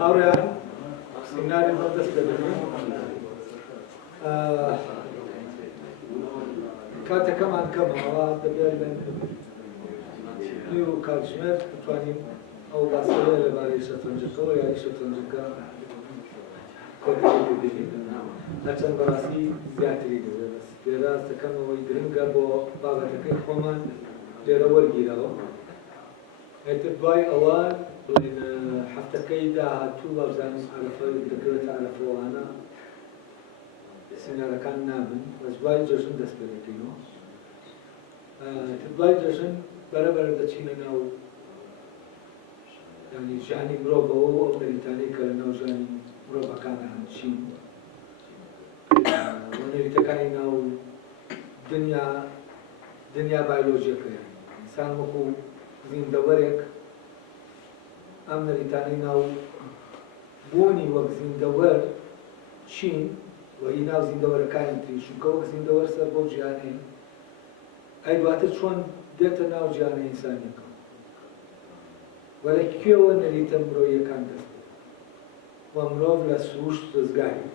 هاوڕێیان سیناری بەردەست دەبێت کاتەکەمان کەمەوە دەبێت لێ و کاتژمێر بتوانین ئەو باسەوە لەبارەی شەترەنجەکەەوە یاری شەترەنجەکە کۆگەڵی ببینین هەرچەند بەڕاستی زیاتری دەبێت لێرە سەکەمەوەی گرنگە بۆ بابەتەکەی خۆمان لێرە وەرگیرەوە هێتر دوای ئەوە بڵێن هەفتەکەی داهاتوو وەبزانم عەرەفە دەکەوێتە عەرەفەوانە سینارەکان نابن بەس دوای جەژن دەست پێ دەکەینەوە دوای جەژن بەرەبەر دەچینە ناو ینی ژیانی مرۆڤەوە و ئەو نەریتانەی کە لە ناو ژیانی مرۆڤەکانە هەنچین نەریتەکانی ناو دنیا بایۆلۆژیەکەیە ئینسان وەکو زیندەوەرێک ئەم نەریتانەی ناو بوونی وەک زیندەوەر چین وهی ناو زیندەوەرەکانی تری چونکە وەک زیندەوەر سەر بۆ ژیانەیە ئەی دواتر چۆن دێتە ناو ژیانە ئینسانیەکە وەلە کوێوە نەریتە مرۆییەکان دەست و مرۆڤ لە سروشت ڕزگاری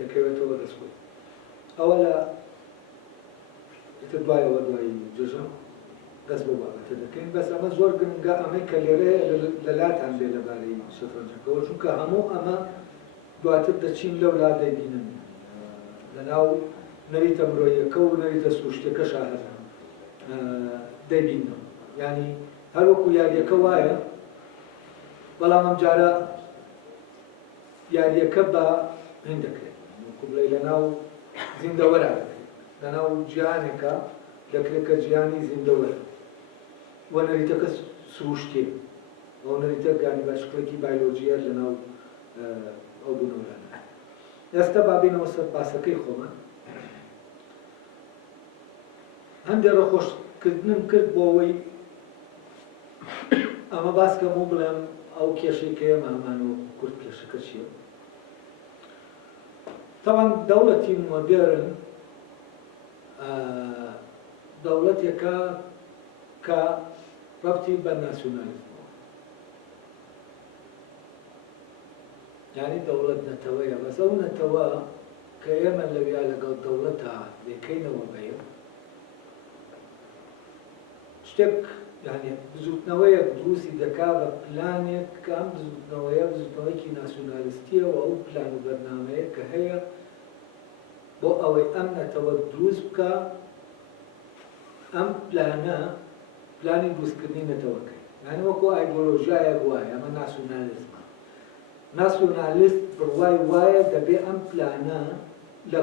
دەکەوێتەوە دەستخۆی ئەوە لە دوایەوە دوای جژن دەست بۆ بابەتە دەکەین بەس ئەمە زۆر گرنگە ئەمەی کە لێرەیە لەلاتان بێ لەبارەی شەترەنجەکەەوە چونکە هەموو ئەمە دواتر دەچین لەو لا دەبینن لەناو نەریتە مرۆییەکە و نەریتە سروشتەکە شاهد دەبینەوە ینی هەر وەکو یاریەکە وایە بەڵام ئەم جارە یاریەکە بە هین دەکرێت وەکو بڵێ لەناو زیندەوەرە دەکرێت لەناو جیهانێکە دەکرێت کە جیهانی زیندەوەر وە نەریتەکە سروشتێ ئەو نەریتە گانی باشکڵێکی بایۆلۆجیە لەناو ئەو بوونەوەرانە ئێستا بابینەوە سەر باسەکەی خۆمان هەندێک ڕەخۆشکردنم کرد بۆ ئەوەی ئەمە باسکەم و بڵێم ئەو کێشەیەکەیە ماهمانەوە کورد کێشەکە چییە طبعا دەوڵەتی مۆدێرن دەوڵەتێکە کە ڕەبتی بە ناسیۆنالیزمەوە یعنی دەوڵەت نەتەوەیە بەس ئەو نەتەوە کە ئێمە لەویا لەگەڵ دەوڵەتە دەکەینەوە بەیە شتێک یعنی بزوتنەوەیەک دروستی دەکا بە پلانێک کە ئەم بزوتنەوەیە بزوتنەوەیەکی ناسیۆنالیستیە و ئەو پلان و بەرنامەیە کە هەیە بۆ ئەوەی ئەم نەتەوە دروست بکە ئەم پلانە پلانی دروستکردنی نەتەوەکەی یعنی وەکو ئایدۆلۆژیایەک وایە ئەمە ناسیۆنالیزمە ناسیۆنالیست بڕوای وایە دەبێ ئەم پلانە لە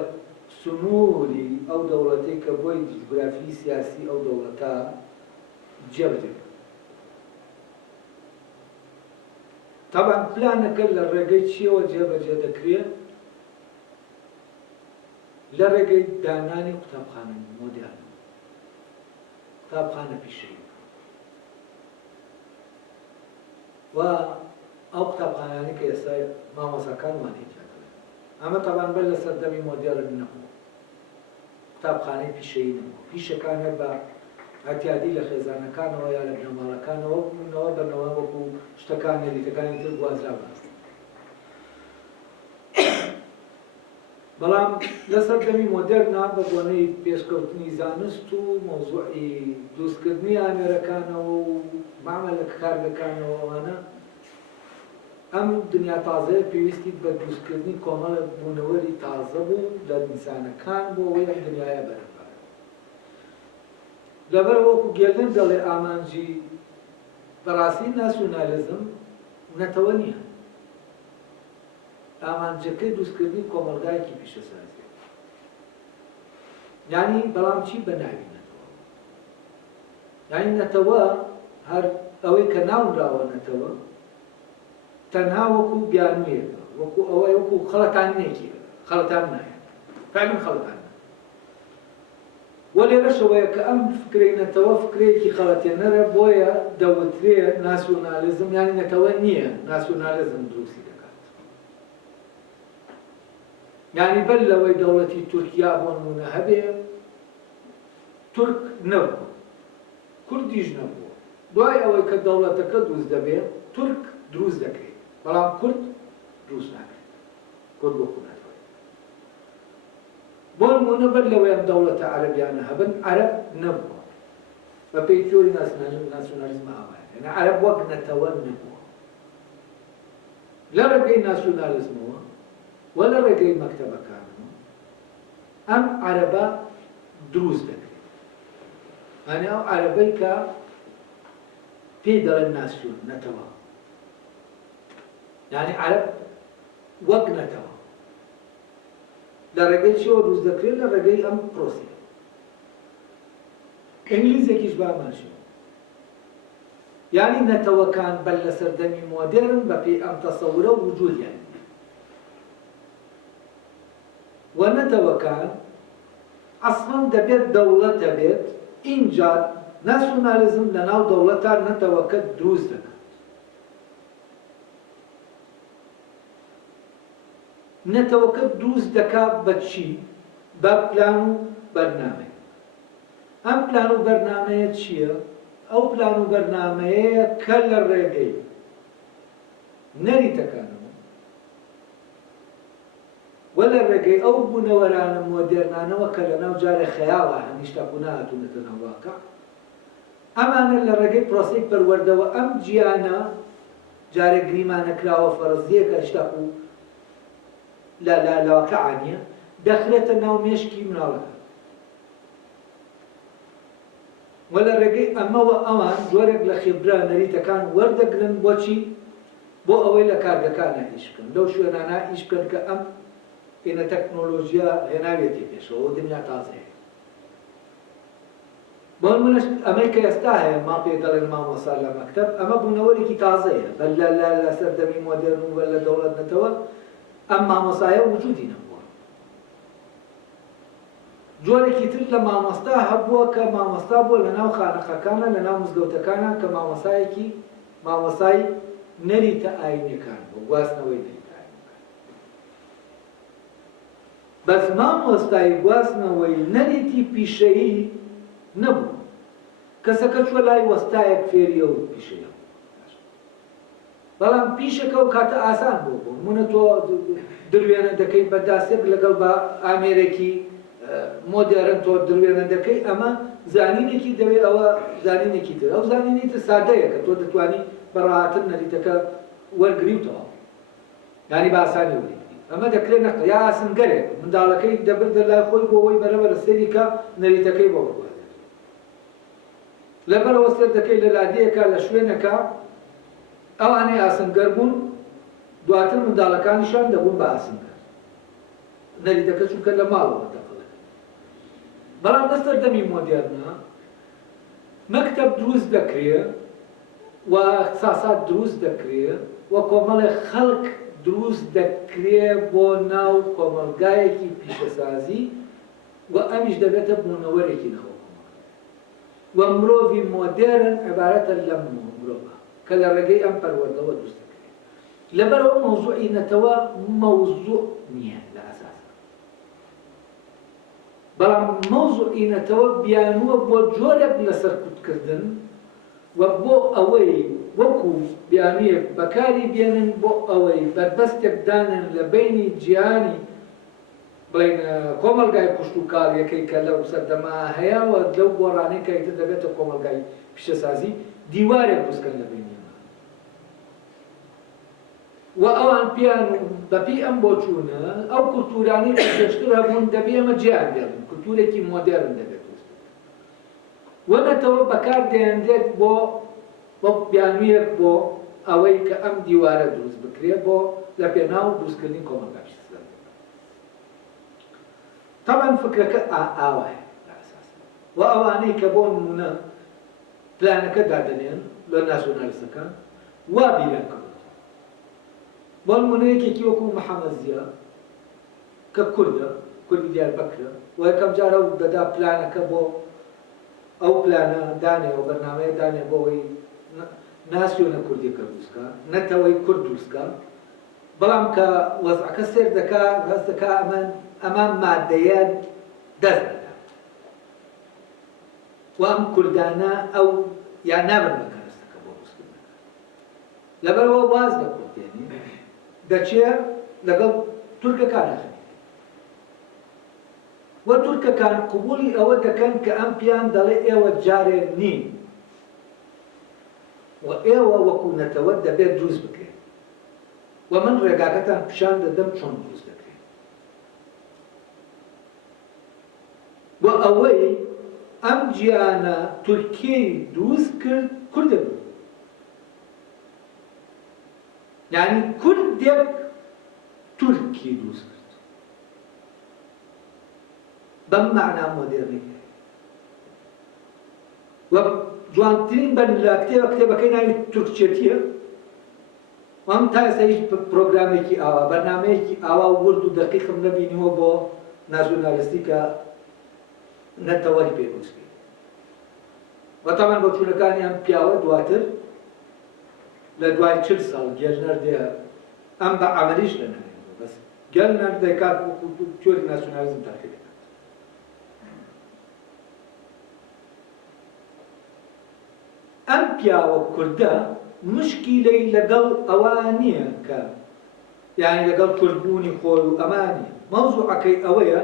سنووری ئەو دەوڵەتەی کە بۆی جغرافی سیاسی ئەو دەوڵەتە جێبدرێت طبعا پلانەکە لە ڕێگەی چیەوە جێبەجێ دەکرێت لە ڕێگەی دانانی قوتابخانە مۆدیان قوتابخانە پیشەیی و ئەو قوتابخانانی کە ئێستا مامۆساکانمان هیچیاکرێت ئەمە طبعا بەر لە سەردەمی مۆدیێرن نەبوو قوتابخانەی پیشەیی نەبوو پیشەکان هەر بە ئەتیادی لە خێزانەکانەوە یا لە بنەماڵەکانەوە بوونەوە بەنەوە وەکو شتەکان نەریتەکانی تر گوازراون بەڵام لە سەردەمی مۆدێرنا بە بۆنەی پێشکەوتنی زانست و مۆزوعی دروستکردنی ئامێرەکانەوە و مامەلە کارەکانەوە ئەوانە ئەم دنیا تازەیە پێویستی بە دروستکردنی کۆمەڵە بوونەوەری تازە بوو لە ئینسانەکان بۆ ئەوەی ئەم دنیاە بەرەبەر لەبەر وەکو گێلن دەڵێ ئامانجی بەڕاستی ناسیۆنالیزم نەتەوە نییە ئامانجەکەی دروستکردنی کۆمەلگایەکی پیشەسازی یعنی بەڵام چی بە ناوی نەتەوە یعنی نەتەوە هەر ئەوەی کە ناونراوە نەتەوە تەنها وەکو بیانوویەکە وەکو ئەوەی وەکو خەڵەتانێکی خەڵەتان نایە فعلا خەڵەتان وەلێرەشەوەیە کە ئەم فکرەی نەتەوە فکرەیەکی خەڵەتێنەرە بۆیە دەوترێ ناسیۆنالیزم یعنی نەتەوە نییە ناسیۆنالیزم دروستی دەکات یعنی بەر لەوەی دەوڵەتی تورکیا بۆ نمونە هەبێ تورک نەبوو کوردیش نەبووە دوای ئەوەی کە دەوڵەتەکە دروست دەبێت تورک دروست دەکرێت بەڵام کورد دروست ناکرێت کورد وەکو ناتوانێت بۆ نمونە بەر لەوەیان دەوڵەتە عەرەبیانە هەبن عەرەب نەبووە بە پێی تیۆری ناسیۆنالیزم ئاوایە یعنی عەرەب وەک نەتەوە نەبووە لە ڕێگەی ناسیۆنالیزمەوە و لە ڕێگەی مەکتەبەکانەوە ئەم عەرەبە دروست دەکرێت یعنی ئەو عەرەبەی کە پێی دەڵێن ناسیۆن نەتەوە یعنی عەرەب وەک نەتەوە لە ڕێگەی چیەوە دروست دەکرێت لە ڕێگەی ئەم پرۆسیە ئینگلیزێکیش باماشێ یعنی نەتەوەکان بەل لە سەردەمی مۆدێرن بە پێی ئەم تەسەورە وجودیان و نەتەوەکان ئەسڵەن دەبێت دەوڵەتە بێت ئینجا ناسیۆنالیزم لە ناو دەوڵەتە نەتەوەکە دروست دەکات نەتەوەکە دروست دەکات بە چی؟ بە پلان و بەرنامە ئەم پلان و بەرنامەیە چییە؟ ئەو پلان و بەرنامەیە کە لە ڕێگەی نەریتەکانەوە و لە ڕێگەی ئەو بوونەوەرانە مۆدێرنانەوە کە لە ناو جارێ خەیاڵە هەمیش تاکو نهاتوونەتە ناو واقع ئەمانە لە ڕێگەی پرۆسەی پەروەردەوە ئەم گیانە جارێک گریمانەکراوە فەرەزیەکە شتاکو لە واقعانیە دەخرێتە ناو مێشکی مناڵەکە و لە ڕێگەی ئەمەوە ئەوان جۆرێک لە خێبرا نەریتەکان وەردەگرن بۆچی؟ بۆ ئەوەی لە کارگەکانە ئیش بکەن لەو شوێنانە ئیش بکەن کە ئەم ئێنە تەکنۆلۆژیا هێناوێتی پێشەوە دنیا تازەیە بۆ نمونەش ئەمەی کە ئێستا هەیە ما پێ دەڵێن مامۆستا لە مەکتەب ئەمە بوونەوەرێکی تازەیە بەل لە سەردەمی مۆدێرن و لە دەوڵەت نەتەوە ئەم مامۆستایە وجودی نەبووە جۆرێکی تر لە مامۆستا هەبووە کە مامۆستا بووە لە ناو خانەقەکانە لە ناو مزگەوتەکانە کە مامۆستایەکی مامۆستای نەریتە ئاینیەکان بوو گواستنەوەی نەریتە ئاینیەکان بەس مامۆستای گواستنەوەی نەریتی پیشەیی نەبوو کەسەکە چوە لای وەستایەک فێریە و پیشەیە بەڵام پیشەکە و کاتە ئاسان بۆ بوو منە تۆ دروێنە دەکەی بەداسێک لەگەڵ بە ئامێرێکی مۆدێرن تۆ دروێنە دەکەی ئەمە زانینێکی دەوێت ئەوە زانینێکی تر ئەو زانینی تر سادەیە کە تۆ دەتوانی بەڕاحەتر نەریتەکە وەرگریتەوە یانی بە ئاسانی وەرگری ئەمە دەکرێت نەقە یا ئاسنگەرێک منداڵەکەی دەبردە لای خۆی بۆ ئەوەی بەرەبەرە سەری کە نەریتەکەی بۆ بگوازێت لەبەرەوە سەر دەکەی لە لادەیەکە لە شوێنەکە ئەوانەی ئاسنگەر بوون دواتر منداڵەکانیشان دەبوون بە ئاسنگەر نەریتەکە چونکە لە ماڵەوە دەقڵێت بەڵام لە سەردەمی مۆدێرنە مەکتەب دروست دەکرێت و اختصاسات دروست دەکرێت و کۆمەڵی خەڵک دروست دەکرێت بۆ ناو کۆمەلگایەکی پیشەسازی و ئەمیش دەبێتە بوونەوەرێکی ناو و مرۆڤی مۆدێرن عیبارەتە لەم مرۆڤە کە لە ڕێگەی ئەم پەروەردەوە دروست دەکرێت لەبەرەوە مەوزوعی نەتەوە مەوزوع نییە لە ئەساسا بەڵام مەوزوعی نەتەوە بیانووە بۆ جۆرێک لە سەرکوتکردن و بۆ ئەوەی وەکو بیانوویەک بەکاری بێنن بۆ ئەوەی بەربەستێک دانن لە بینی جیهانی بڵین کۆمەلگای پشت و کاڵیەکەی کە لەو سەردەما هەیەوە لەو گۆڕانەی کە ئیتر دەبێتە کۆمەلگای پیشەسازی دیوارێک دروستکەن لە بینی و ئەوان پیان بەپی ئەم بۆچوونە ئەو کولتورانی کە پێشتر هەبوون دەبێ ئەمە جیان بێڵن کولتورێکی مۆدێرن دەبێت و نەتەوە بەکار دێنرێت بۆ بیانوویەک بۆ ئەوەی کە ئەم دیوارە دروست بکرێت بۆ لە پێناو دروستکردنی کۆمەلگای پیشەسازی طبعا فکرەکە ئاوایە لە ئەساس و ئەوانەی کە بۆ نمونە پلانەکە دادەنێن لە ناسیۆنالیستەکان وا بیران کردن بۆ نمونەیەکێکی وەکو محەممەد زیە کە کوردە کوردی دیاربەکرە و یەکەم جارە و دەدا پلانەکە بۆ ئەو پلانە دانێ و بەرنامەیە دانێ بۆ ئەوەی ناسیۆنە کوردیەکە دروستکە نەتەوەی کورد دروستکە بەڵام کە وەزعەکە سێر دەکا هەست دەکا ئەمان مادەیە دەست دەدا و ئەم کوردانە ئەو یا نابن بەکارستەکە بۆ دروستکردنەکە لەبەرەوە واز دەکوتێنی دەچێت لەگەڵ تورکەکانەکەن وە تورکەکان قبولی ئەوە دەکەن کە ئەم پیان دەڵێ ئێوە جارێ نین و ئێوە وەکو نەتەوە دەبێت دروست بکرێت و من ڕێگاکەتان پیشان دەدەم چۆن دروست دەکرێت و ئەوەی ئەم گیانە تورکیەی دروست کرد کوردە بوو یعنی کوردێک تورکی دروست کرد بەم مەعنا مۆدێرنی و جوانترین بەن لە کتێبەکەی ناوی تورکچێتیە و ئەم تا ئێستا هیچ پرۆگرامێکی ئاوا بەرنامەیەکی ئاوا و ورد و دەقیقم نەبینیوە بۆ ناسیۆنالیستی کە نەتەوەری پێ دروست کرد و تامان بۆ چوونەکانی ئەم پیاوە دواتر لە دوای 40 ساڵ گێژنەر دێ ئەم بە عەمەلیش لەنایێنەوە بەس گەلنەر دەکات وەکو تیۆری ناسیۆنالیزم تاقیێ ئەم پیاوە کوردە مشکیلەی لەگەڵ ئەوان نییە کە یعنی لەگەڵ کوردبوونی خۆی و ئەمانی مەوزوعەکەی ئەوەیە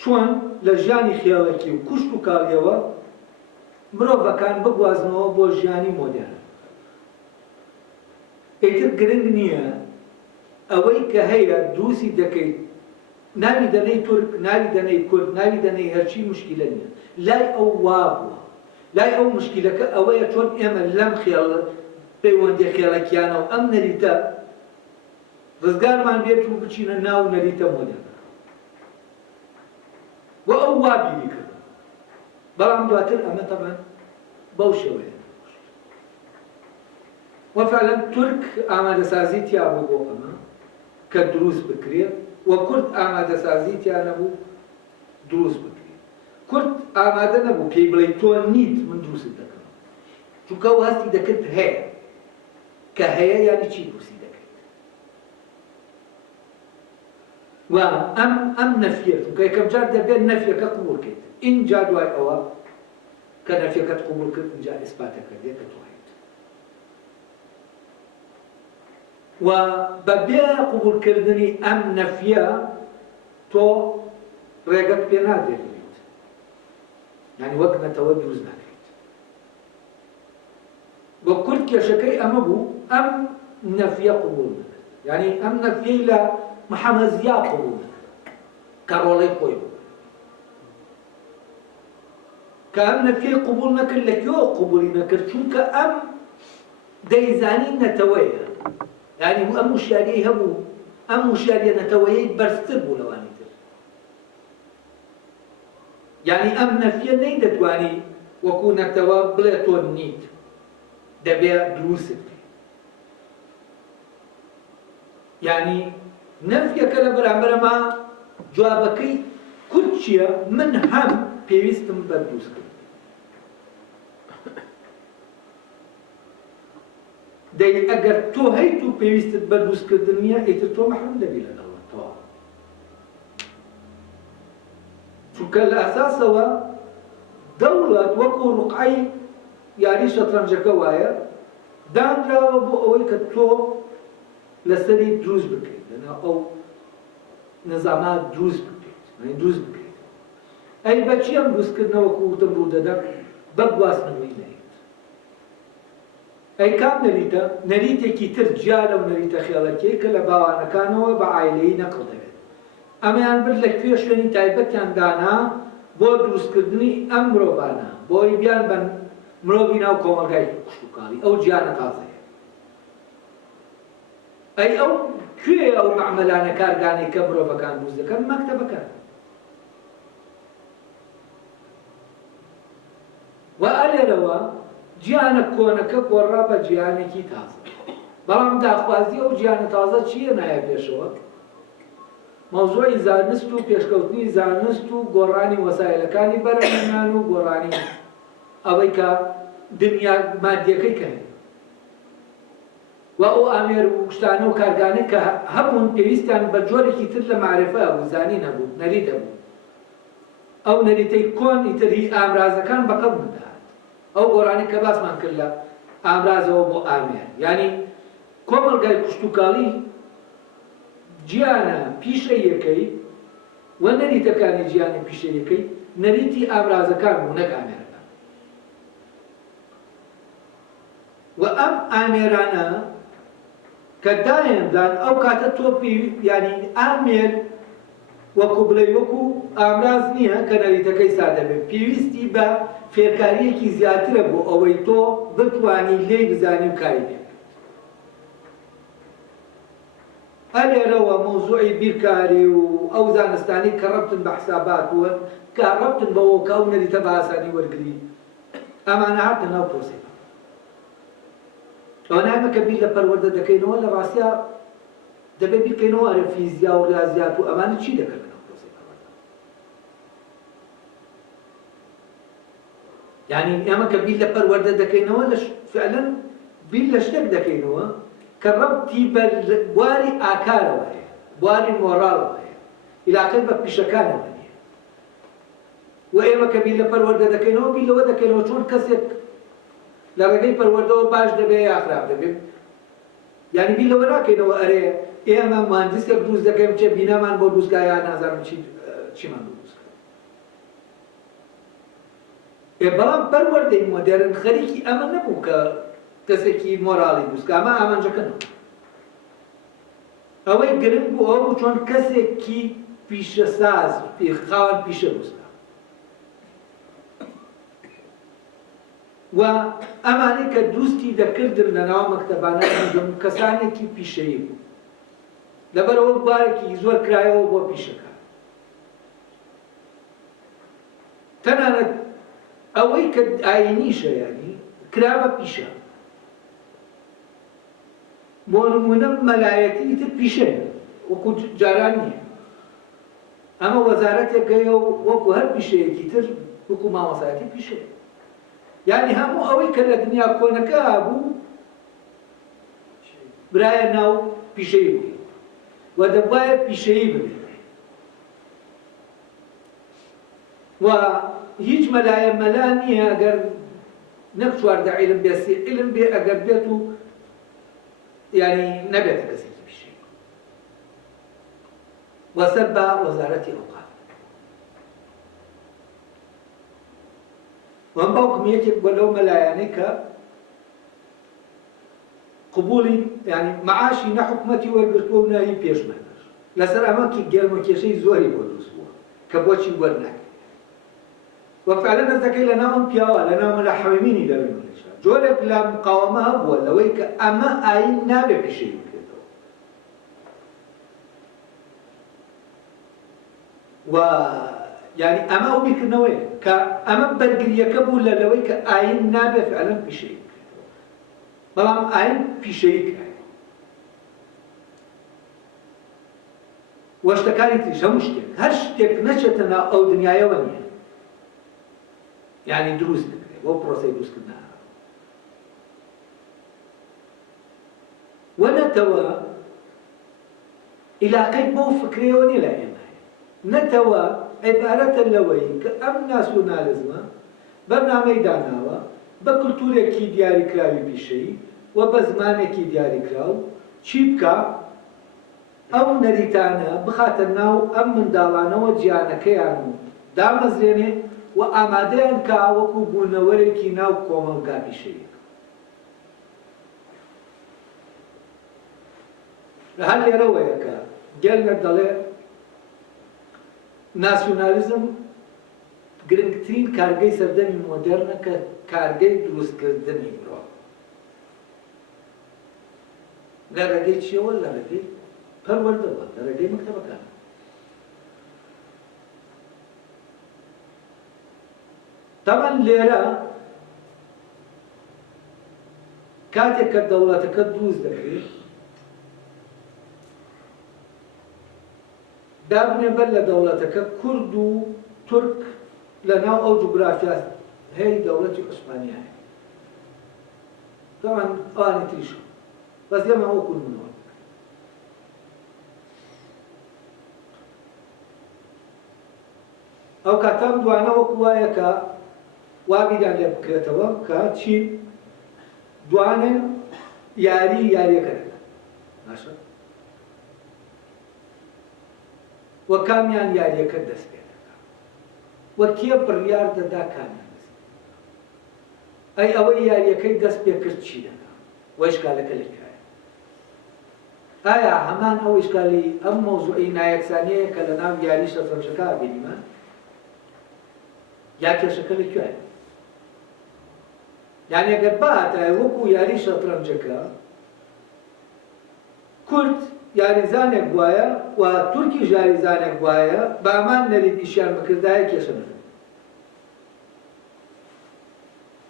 چۆن لە ژیانی خێڵێکی و کوشت و کاڵیەوە مرۆڤەکان بگوازنەوە بۆ ژیانی مۆدێرن ئیتر گرنگ نییە ئەوەی کە هەیە دروستی دەکەیت ناوی دەنەی تورک ناوی دەنەی کورد ناوی دەنەی هەرچی مشکیلە نییە لای ئەو وا بووە لای ئەو مشکلەکە ئەوەیە چۆن ئێمە لەم خێڵ پەیوەندی خێڵەکیانە و ئەم نەریتە ڕزگارمان بێت و بچینە ناو نەریتە مۆدێرن و ئەو وا بیری کردن بەڵام دواتر ئەمە تەبەن بەو شێوەیە وفعلا تورک ئامادەسازی تیا بوو بۆ ئەمە کە دروست بکرێت و کورد ئامادەسازی تیا نەبوو دروست بکرێت کورد ئامادە نەبوو پێی بڵێ تۆ نیت من دروست دەکەم چونکە ئەو هەستی دەکرد هەیە کە هەیە یانی چی دروستی دەکەیت و ئەم نەفیە چونکە یەکەم جار دەبێت نەفیەکە قبوڵ بکەیت اینجا دوای ئەوە کە نەفیەکەت قبوڵ کرد اینجا ئیسباتەکە دێت کە تۆ و بەبێ قبولکردنی ئەم نەفیە تۆ ڕێگەت پێ نادێنیت یعنی وەک نەتەوە دروست ناکەیت بۆ کورد کێشەکەی ئەمە بوو ئەم نەفیە قبول نەکرد یعنی ئەم نەفیەی لە محەمەزیا قبول نەکرد کە ڕۆڵەی خۆی بوو کە ئەم نەفیەی قبول نەکرد لەکوێوە قبولی نەکرد چونکە ئەم دەیزانی نەتەوەیە یعنی ئەم وشاریەی هەبوو ئەم وشاریە نەتەوەیەی بەرزتر بوو لەوانی تر یعنی ئەم نەفیە نەیدەتوانی وەکو نەتەوە بڵێ تۆ نیت دەبێت دروست بکەیت یعنی نەفیەکە لە بەرامبەرەما جوابەکەی کورد چییە من هەم پێویستم بە دروستکردن دەی ئەگەر تۆ هەیت و پێویستت بە دروستکردن نییە ئیتر تۆ مەحروم دەبی لەگەڵەوە چونکە لە ئەساسەوە دەوڵەت وەکو ڕوقعەی یاری شەترەنجەکە وایە دانراوە بۆ ئەوەی کە تۆ لەسەری دروست بکەیت لەناو ئەو نظامە دروست بکەیت دروست بکەیت ئەی بەچی ئەم دروستکردنەوە وەکو وتم ڕوو دەدەم بە گواستنەوەی نەیت ئەی کام نەریتە نەریتێکی تر جیا لەو نەریتە خێڵەکەی کە لە باوانەکانەوە بە عایلەیی نەقڵ دەبێت ئەمەیان برد لەکوێ شوێنی تایبەتیان دانا بۆ دروستکردنی ئەم مرۆڤانە بۆی بیان بە مرۆڤی ناو کۆمەلگای کوشتوکاڵی ئەو گیانە تازەیە ئەی ئەو کوێ ئەو مەعمەلانە کارگانەی کە مرۆڤەکان دروست دەکەن مەکتەبەکان و ئەلێرەوە گیانە کۆنەکە گۆڕا بە گیانێکی تازە بەڵام داخوازی ئەو گیانە تازە چییە نایە پێشەوە مەوزوعی زانست و پێشکەوتنی زانست و گۆڕانی وەسایلەکانی بەرهەمهێنان و گۆڕانی ئەوەی کە دنیا مادیەکەی کە هەیە و ئەو ئامێر و شتانە و کارگانە کە هەموون پێویستیان بە جۆرێکی تر لە معرفە بوو زانی نەبوو نەریت دەبوو ئەو نەریتەی کۆن ئیتر هی ئامرازەکان بەقەڵ بدات ئەو گۆڕانی کە باسمان کرد لە ئامرازەوە بۆ ئامێر یعنی کۆمەڵگای کوشتتوکاڵی گیانە پیشەیەکەی و نەریتەکانی گیانی پیشەیەکەی نەریتی ئامرازەکان بوو نەک ئامێرەکان. و ئەم ئامێرانە کە دایەندان ئەو کاتە تۆپی ینی ئامێر وەکو بڵێ وەکو ئامراز نییە کە نەریتەکەی سادە بێت، پێویستی بە فێرکاریەکی زیاترە بۆ ئەوەی تۆ بتوانی لێی بزانی و کاری بێت. ئەلێرەوە مۆزوعی بیرکاری و ئەو زانستانی کە ڕەبتن بە حسابات وە کە ڕەبتن بەوە کە ئەو نەریتە بە ئاسانی وەرگری، ئەمانە هاتن ناو پرۆسەکە. ئەوە نامە کە بیر لە پەروەردە دەکەینەوە، لە ڕاستیە دەبێت بیرکەینەوە ئەرە فیزیا و ریاضیات و ئەمانە چی دەکەن لەناو پرۆسەی پەروەردە. یعنی ئێمە کە بیر لە پەروەردە دەکەینەوە فعلەن بیر لە شتێک دەکەینەوە کە ڕەبتی بە بواری ئاکارەوە هەیە، بواری مۆڕاڵەوە هەیە، عیلاقەی بە پیشەکانەوە نییە. و ئێمە کە بیر لە پەروەردە دەکەینەوە بیر لەوە دەکەینەوە چۆن کەسێک لە ڕێگەی پەروەردەوە باش دەبێت یا خراپ دەبێت. یعنی بیر لەوە ناکەینەوە ئەرێ ئێمە مهندسێک دروست دەکەین چێ بینامان بۆ دروستکە یا نازانم چیمان دروستکە. بەڵام پەروەردەی مۆدێرن خەریکی ئەمە نەبوو کە کەسێکی مۆراڵی دروستکە، ئەمە ئامانجەکەنەوە. ئەوەی گرنگ بوو ئەوە بوو چۆن کەسێکی پیشەساز خاوەن پیشە دروستکە. و ئەمانەی کە دروستی دەکردن لە ناو مەکتەبانە کەسانێکی پیشەیی بوو، لەبەرەوە بارێکی زۆر کرایەوە بۆ پیشەکان. تەنانەت ئەوەی کە ئاینیشە ینی کرا بە پیشە. بۆ نمونە مەلایەتی تر پیشەیە وەکو جاران نییە. ئەمە وەزارەتێکەیە و وەکو هەر پیشەیەکی تر وەکو مامۆسایەتی پیشەیە. یعنی هەموو ئەوەی کە لە دنیا کۆنەکە هەبوو برایە ناو پیشەیی بووی و دەبایە پیشەیی ببێت. و هیچ مەلایە مەلا نییە ئەگەر نەک چواردە عیلم بێ سێ عیلم بێ ئەگەر بێت و یعنی نەبێتە کەسێکی پیشەیی. وەسەر بە وەزارەتی ئەوقاف. وەم باوکم یەکێک بۆ لەو مەلایانەی کە قبولی ینی مەعاشی نەحکومەتی وەرگرتووە و ناوی پێشمەرگەر. لەسەر ئەمە گێرمەکێشەی زۆری بۆ دروست بووە کە بۆچی وەرناگرێت. وە فعلەن هەست دەکەی لە ناوم پیاوە لە ناو لە حەوێمینی دەوێن وەرێشە. جۆرێک لە مقاوەمە هەبووە لەوەی کە ئەمە ئاین نابێ پیشەی بکرێتەوە. و یعنی ئەمە ئەو بیرکردنەوەیە کە ئەمە بەرگریەکە بوو لە لەوەی کە ئاین نابێ فعلەن پیشەی بکرێتەوە. بەڵام ئاین پیشەی کرایە. وە شتەکانی تریش هەموو شتێک هەر شتێک نەچێتە ناو ئەو دنیایەوە نییە. یعنی دروست بکرێت بۆ پرۆسەی دروستکردن. و نەتەوە عیلاقەی بۆ فکرەوە نیە لای ئێمە هەیە. نەتەوە عیبارەتە لەوەی کە ئەم ناسیۆنالیزمە بەرنامەی داناوە بە کولتورێکی دیاریکراوی پیشەیی و بە زمانێکی دیاریکراو چی بکە ئەو نەریتانە بخاتە ناو ئەم منداڵانەوە گیانەکەیان و دامەزرێنێ و ئامادەیان کە وەکو بوونەوەرێکی ناو کۆمەڵگا پیشەیە. هەر لێرەوەیە کە گەلمێک دەڵێ ناسیۆنالیزم گرنگترین کارگەی سەردەمی مۆدێرنە کە کارگەی دروستکردنی مرۆڤ. لە ڕێگەی چیەوە؟ لە ڕێگەی پەروەردەوە، لە ڕێگەی مەکتەبەکان. تەمەن لێرە کاتێک کە دەوڵەتەکە دروست دەکرێت دابنێبەر لە دەوڵەتەکە کورد و تورک لە ناو ئەو جوگرافیا هەیە دەوڵەتی عوسمانیا هەیە. تەمەن ئەوانی تریش بەس ئێمە وەکو منەوە. ئەو کاتام دوانە وەکو وایە کە وابیدان لێ بکرێتەوە کە چی دوانێ یاریەکە دەکەن. باشە وە کامیان یاریەکە دەست پێ دەکات وە کێ بڕیار دەدا کامیان دەست ئەی ئەوەی یاریەکەی دەست پێ کرد چی دەکات وە ئیشکالەکە لەکایە ئایا هەمان ئەو ئیشکالی ئەم مۆزوعی نایەکسانەیە کە لە ناو یاری شەترەنجەکە بینیمە یا کێشەکە لەکوێیە یعنی ئەگەر باتایە وەکو یاری شەترەنجەکە کورد یاریزانێک وایە و تورکیش یاریزانێک وایە بامان نەریتیشیان بکردایە کێشە نەبێت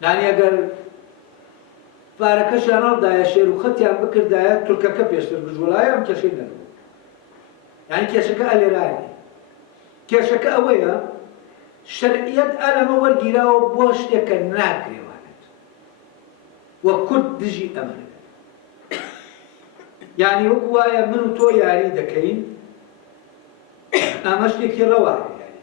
یعنی ئەگەر پارەکەشیان هەڵدایە شێر و خەتیان بکردایە تورکەکە پێشتر بژوڵایە ئەم کێشەی نەبوو یعنی کێشەکە ئەلێرایە کێشەکە ئەوەیە شەرعیەت ئەلەمە وەرگیراوە بۆ شتێکە ناکرێوانێت وە کورد دژی ئەمە یعنی وەکو وایە من و تۆ یاری دەکەین ئەمە شتێکی ڕەوایە یاری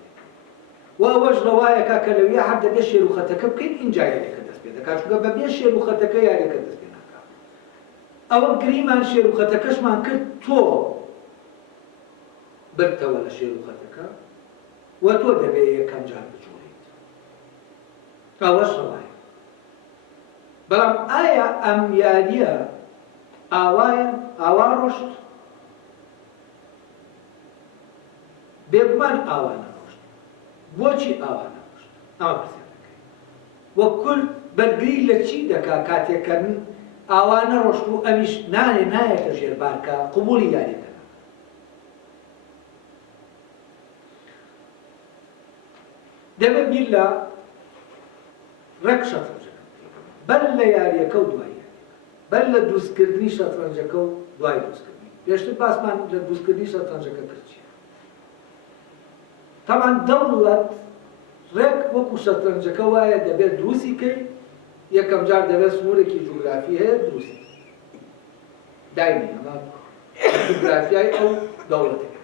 و ئەوەش ڕەوایەکە کە لەوێ هەر دەبێت شێر و خەتەکە بکەین ئینجا یاریەکە دەست پێ دەکات چونکە بەبێ شێر و خەتەکە یاریەکە دەست پێ ناکات ئەوە گریمان شێر و خەتەکەشمان کرد تۆ برتەوە لە شێر و خەتەکە و تۆ دەبێت یەکەم جار بجوڵیت ئەوەش ڕەوایە بەڵام ئایا ئەم یاریە ئاوا ڕۆشت بێگومان ئاوا نەڕۆشت بۆچی ئاوا نەڕۆشت ئەوە پرسیار دەکەین وە کورد بەرگری لە چی دەکا کاتێککە ئاوا نەڕۆشت و ئەمیش نایەتە ژێربارکە قبوڵی یاریەکە دەبێت بیر لە ڕێک شەترەنجەکە بەر لە یاریەکە و دوای بەر لە دروستکردنی شەترەنجەکە و دوای دروستکردنی پێشتر باسمان لە دروستکردنی شەترەنجەکە کرد چییە تاوان دەوڵەت ڕێک وەکو شەترەنجەکە وایە دەبێت دروستی کەی یەکەم جار دەبێت سنوورێکی جوگرافی هەیە دروستی داینی ئەمە جوگرافیای ئەو دەوڵەتەکە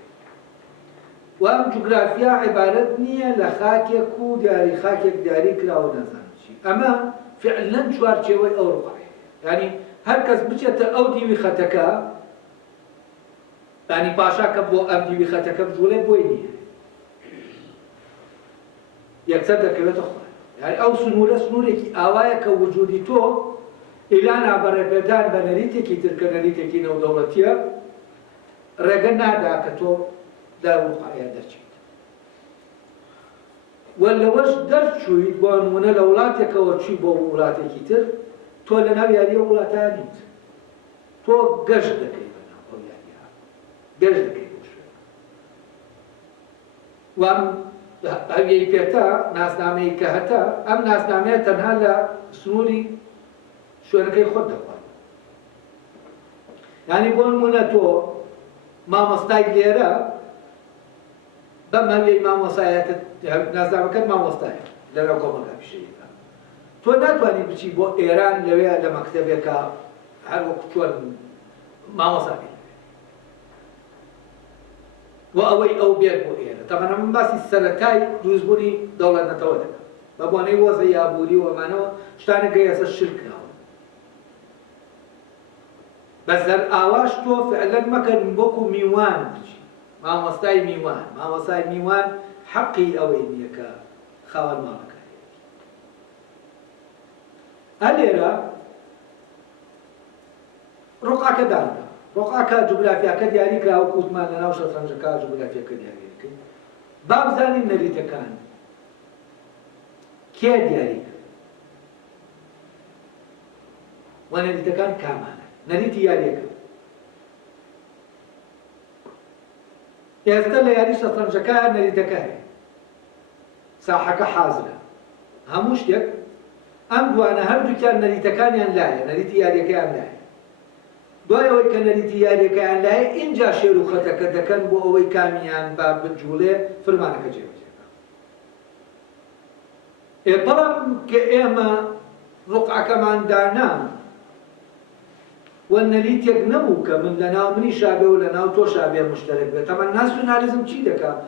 و ئەم جوگرافیا عیبارەت نییە لە خاکێک و دیاری خاکێک دیاری کراوە نەزانم چی ئەمە فعلەن چوارچێوەی ئەو ڕوایە یعنی هەر کەس بچێتە ئەو دیوی خەتەکە ینی پاشاکە بۆ ئەم دیوی خەتەکە بجوڵێ بۆی نییە یەکسەر دەکەوێتە خوار یعنی ئەو سنوورە سنوورێکی ئاوایە کە وجودی تۆ ئیلانا بەڕێپێدان بە نەریتێکی ترکە نەریتێکی نەودەوڵەتیە ڕێگە نادا کە تۆ لە وقایە دەرچیت وە لەوەش دەرچوویت بۆ نمونە لە وڵاتێکەوە چووی بۆ وڵاتێکی تر تۆ لە ناو یاریە وڵاتان نیت تۆ گەشت دەکەی بەناو ئەو یاریە گەشت دەکەی بۆ شوێن وام ئەوەی پێتا ناسنامەی کە هەتا ئەم ناسنامەیە تەنها لە سنووری شوێنەکەی خۆت دەخوات یعنی بۆ نمونە تۆ مامۆستای لێرە بەم هەویەی مامۆستایەتت ناسنامەکەت مامۆستایە لەناو کۆمەڵگا پیشەیەکە تۆ ناتوانانی بچی بۆ ئێران لەوێ لە مەکتەبێکە هەر وەکو چۆن مامۆستا بێت و ئەوەی ئەو بێت بۆ ئێرە تەمەنە من باسی سەرەتای دروستبوونی دەوڵەتنەتەوە دەکەم بە بۆنەی وەزە یابووری و ئەمانەوە شتانە گەیەسە شرکراوە بەسەر ئاواش تۆ فعلەن مەکەن بۆکو میوان بچی مامۆستای میوان مامۆستای میوان حەقی ئەوەی نییە کە خاوەن ماڵەکە هەلێرە ڕۆقاکە داندا ڕۆقاکە جوگرافیاکە دیاری کرا و کووتمان لە ناو شەترەنجەکە جوگرافیاکە دیاری کرد با بزانین نەریتەکان کێ دیاری کرد و نەریتەکان کامانە نەریتی یاریەکە ئێستا لە یاری شەترەنجەکە نەریتەکە هەیە ساحەکە حازرە هەموو شتێک ئەم دوانە هەردووکیان نەریتەکانیان لایە نەریتی یاریەکەیان لایە دوای ئەوەی کە نەریتی یاریەکەیان لایە ئینجا شێر و خەتەکە دەکەن بۆ ئەوەی کامیان با بجوڵێ فرمانەکە جێبەجێکە بەڵام کە ئێمە ڕوقعەکەمان دانا و نەریتێک نەبوو کە من لەناو منی شابێ و لەناو تۆ شابێ مشتەرەک بێت ئەمە ناسیۆنالیزم چی دەکات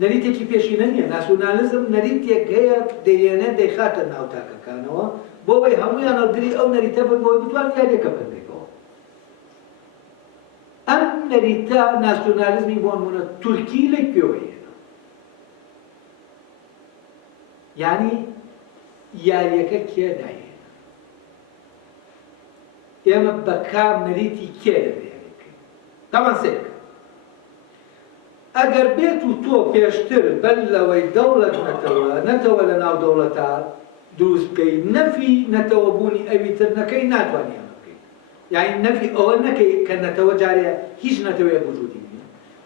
نەریتێکی پێشینە نییە ناسیۆنالیزم نەریتێک هەیە دەیێنێ دەیخاتە ناو تاکەکانەوە بۆ ئەوەی هەموویان هەڵگری ئەو نەریتە بن بۆی بتوان یاریەکە بنبێتەوە ئەم نەریتە ناسیۆنالیزمی بۆ نمونە تورکی لەی پێوەیە، یعنی یاریەکە کێدایە، ئێمە بە کام نەریتی کێ دەبێت تاوان سێک ئەگەر بێت و تۆ پێشتر بەر لەوەی دەوڵەت نەتەوە لە ناو دەوڵەتە دروست بکەی نەفی نەتەوە بوونی ئەوی تر نەکەی ناتوانانی ئەمە بکەیت، یعنی نەفی ئەوە نەکەی کە نەتەوە جارێ هیچ نەتەوەیەک وجودی نییە،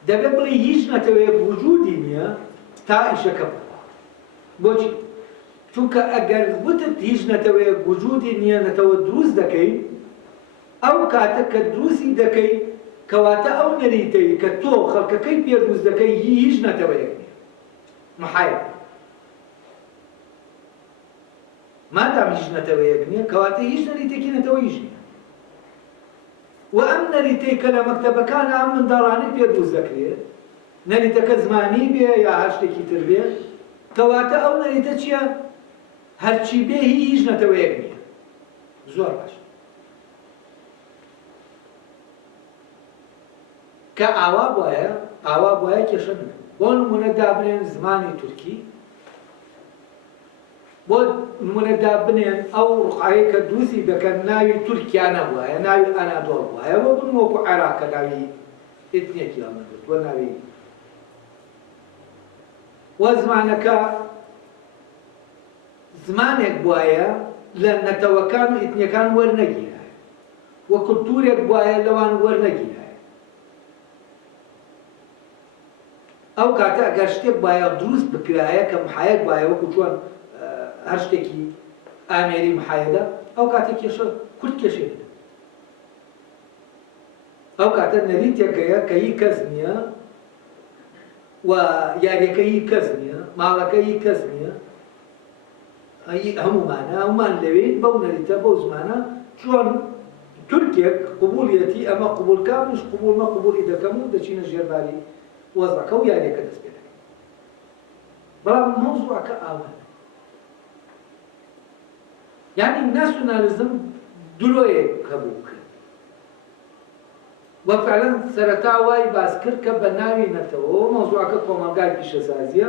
دەبێت بڵێ هیچ نەتەوەیەک وجودی نییە تا ئیشەکە بکە. بۆچی؟ چونکە ئەگەر وتت هیچ نەتەوەیەک وجودی نییە نەتەوە دروست دەکەی، ئەو کاتە کە دروستی دەکەی کەواتە ئەو نەریتەی کە تۆ خەڵکەکەی پێ دروست دەکەی هیچ نەتەوەیەک نییە، محایە. مادام هیچ نەتەوەیەک نییە کەواتە هیچ نەریتێکی نەتەوەیش نییە. و ئەم نەریتەی کە لە مەکتەبەکانە ئەم منداڵانەی پێ دروست دەکرێت، نەریتەکە زمانی بێ یا هەر شتێکی تر بێ، کەواتە ئەو نەریتە چییە؟ هەرچی بێ هیچ نەتەوەیەک نییە. زۆر باش. کە ئاوا بواە کێشە نەبێت. بۆ نمونە دابنێن زمانی تورکی، بۆ نمونە دابنێن ئەو ڕوقایە کە دروستی دەکەن ناوی تورکیانە وایە، ناوی ئەنادۆڵ وایە، بۆ بن وەکو عێراق کە ناوی ئێتنیەکی ئەمەدێت وە ناوی وە زمانەکە زمانێک وایە لە نەتەوەکان و ئێتنیەکان وەرنەگیرایە، وە کولتورێک وایە لەوان وەرنەگیرایە. ئەو کاتە ئەگەر شتێک وایە دروست بکرایە کە محایەک وایە وەکو چۆن هەر شتێکی ئامێری محایەدا، ئەو کاتە کێشە کورد کێشێت. ئەو کاتە نەریتێکەیە کە هی کەس نییە و یاریەکە هی کەس نییە، ماڵەکە هی کەس نییە، هەمومان لەوێت بەو نەریتە بەو زمانە چۆن تورکێک قبوڵیەتی ئەمە قبولکە منش قبولمە قبولی دەکەم و دەچینە ژێرباری وەزعەکە و یاریەکە دەست پێ دەکەین. بەڵام مەوزوعەکە ئاوە، یعنی ناسیۆنالیزم درۆیەک هەبوو کرد وە فعلەن سەرەتا وای باس کرد کە بە ناوی نەتەوە مەوزوعەکە کۆمەلگای پیشەسازیە،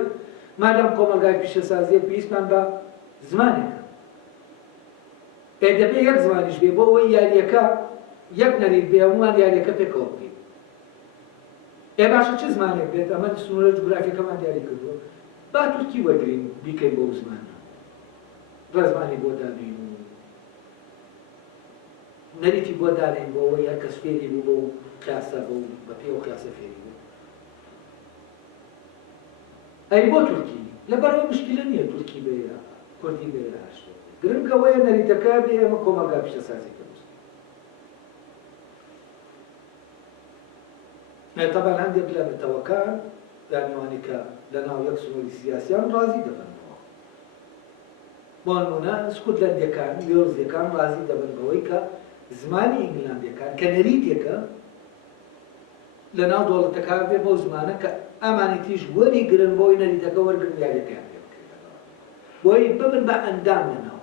مادام کۆمەلگای پیشەسازیە پێویستمان بە زمانێکە. دەبێت یەک زمانیش بێ بۆ ئەوەی یاریەکە یەک نەریت بێ هەمومان یاریەکە پێکەوە بکەین. باشە چه زمانێک بێت؟ ئەمە سنوورە جوگرافیەکەمان دیاری کردووە. با تورکی وەرگرین بیکەین بۆ زمانە، ڕێزمانی بۆ دانین و نەریتی بۆ دانین بۆ ئەوەی هەر کەس فێری بوو بۆ قیاسە بۆ بە پێ و قیاسە فێری بوو. ئەی بۆ تورکی لەبەرەوە مشکلە نییە تورکی بێ یا کوردی بێ یا هەر شتێک. گرنگەوەیە نەریتەکە بێ ئێمە کۆمەلگا پیشەسازی کردووە. طبعا هەندێک لە نەتەوەکان دانیوانی کە لەناو یەک سنووری سیاسیان ڕازی دەبنەوە. بۆ نمونە سکۆتلەندیەکان وێڵزیەکان ڕازی دەبن بەوەی کە زمانی ئینگلاندیەکان کە نەریتێکە لەناو دەوڵەتەکان بێ بۆ زمانە کە ئەمانی تیش وەری گرن بۆی نەریتەکە وەرگرن یاریەکەیان پێ بکرێت، بۆی ببن بە ئەندام لەناو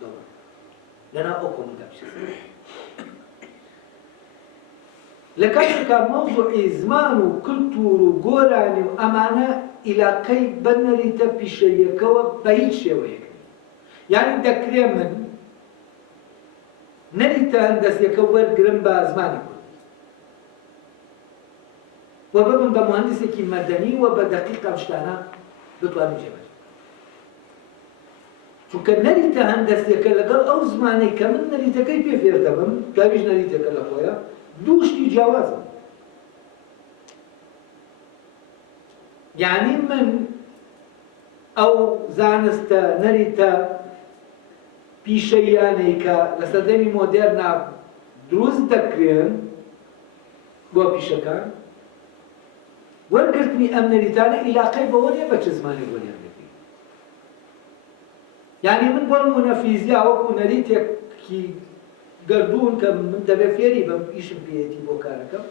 دەوڵەت لەناو ئەو کۆمەلگا پیشەسازی. لە کاتێکا مەوزوعی زمان و کلتور و گۆرانی و ئەمانە ئیلاقەی بە نەریتە پیشەیەکەوە بە هیچ شێوەیەک نییە. یعنی دەکرێ من نەریتە هەندەسیەکە وەرگرم بە زمانی کورد و ببم بە مهندسێکی مەدەنی و بە دەقیق ئەم شتانە بتوانم جێبەجێ. چونکە نەریتە هەندەسیەکە لەگەڵ ئەو زمانەی کە من نەریتەکەی پێ فێر دەبم، کاویش نەریتەکە لە خۆیە دوو شتی جیاوازن. یعنی من ئەو زانستە نەریتە پیشەیانەی کە لە سەردەمی مۆدێرنا دروست دەکرێن بۆ پیشەکان وەرگرتنی ئەم نەریتانە ئیلاقەی بەوە نیە بە چه زمانی وەریان دەکەین. یعنی من بۆ نمونە فیزیا وەکو نەریتێکی گردوون کە من دەبێت فێری بم ئیشم پێیەتی بۆ کارەکەم،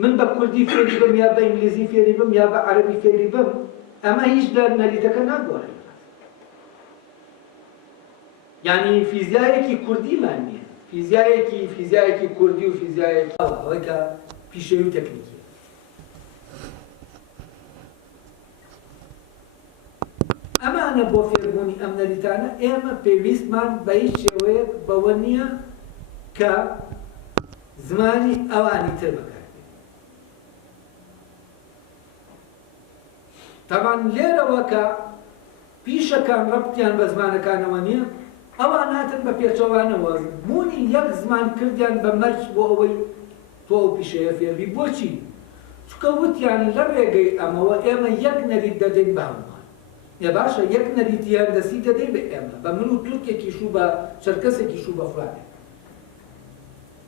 من بە کوردی فێری بم یا بە ئینگلیزی فێری بم یا بە عەرەبی فێری بم، ئەمە هیچ لە نەریتەکە ناگۆڕێت. یعنی فیزیایەکی کوردیمان نییە، فیزیایەکی کوردی و فیزیایەکی ئەوەی کە پیشەوی تەکنیکی ئەمانە بۆ فێربوونی ئەم نەریتانە ئێمە پێویستمان بە هیچ شێوەیەک بەوە نییە کە زمانی ئەوانی تر بەکاربێت. تاوان لێرەوە کە پیشەکان ڕەبتیان بە زمانەکانەوە نییە، ئەوان هاتن بە پێچەوانەوە بوونی یەک زمان کردیان بە مەرج بۆ ئەوەی تۆ ئەو پیشەیە فێربی. بۆچی؟ چونکە وتیان لە ڕێگەی ئەمەوە ئێمە یەک نەریت دەدەین بە هەمووان. یا باشە یەک نەریتی هەندەسی دەدەین بە ئێمە، بە من و تورکێکیش و بە چەرکەسێکیش و بە فلانێک.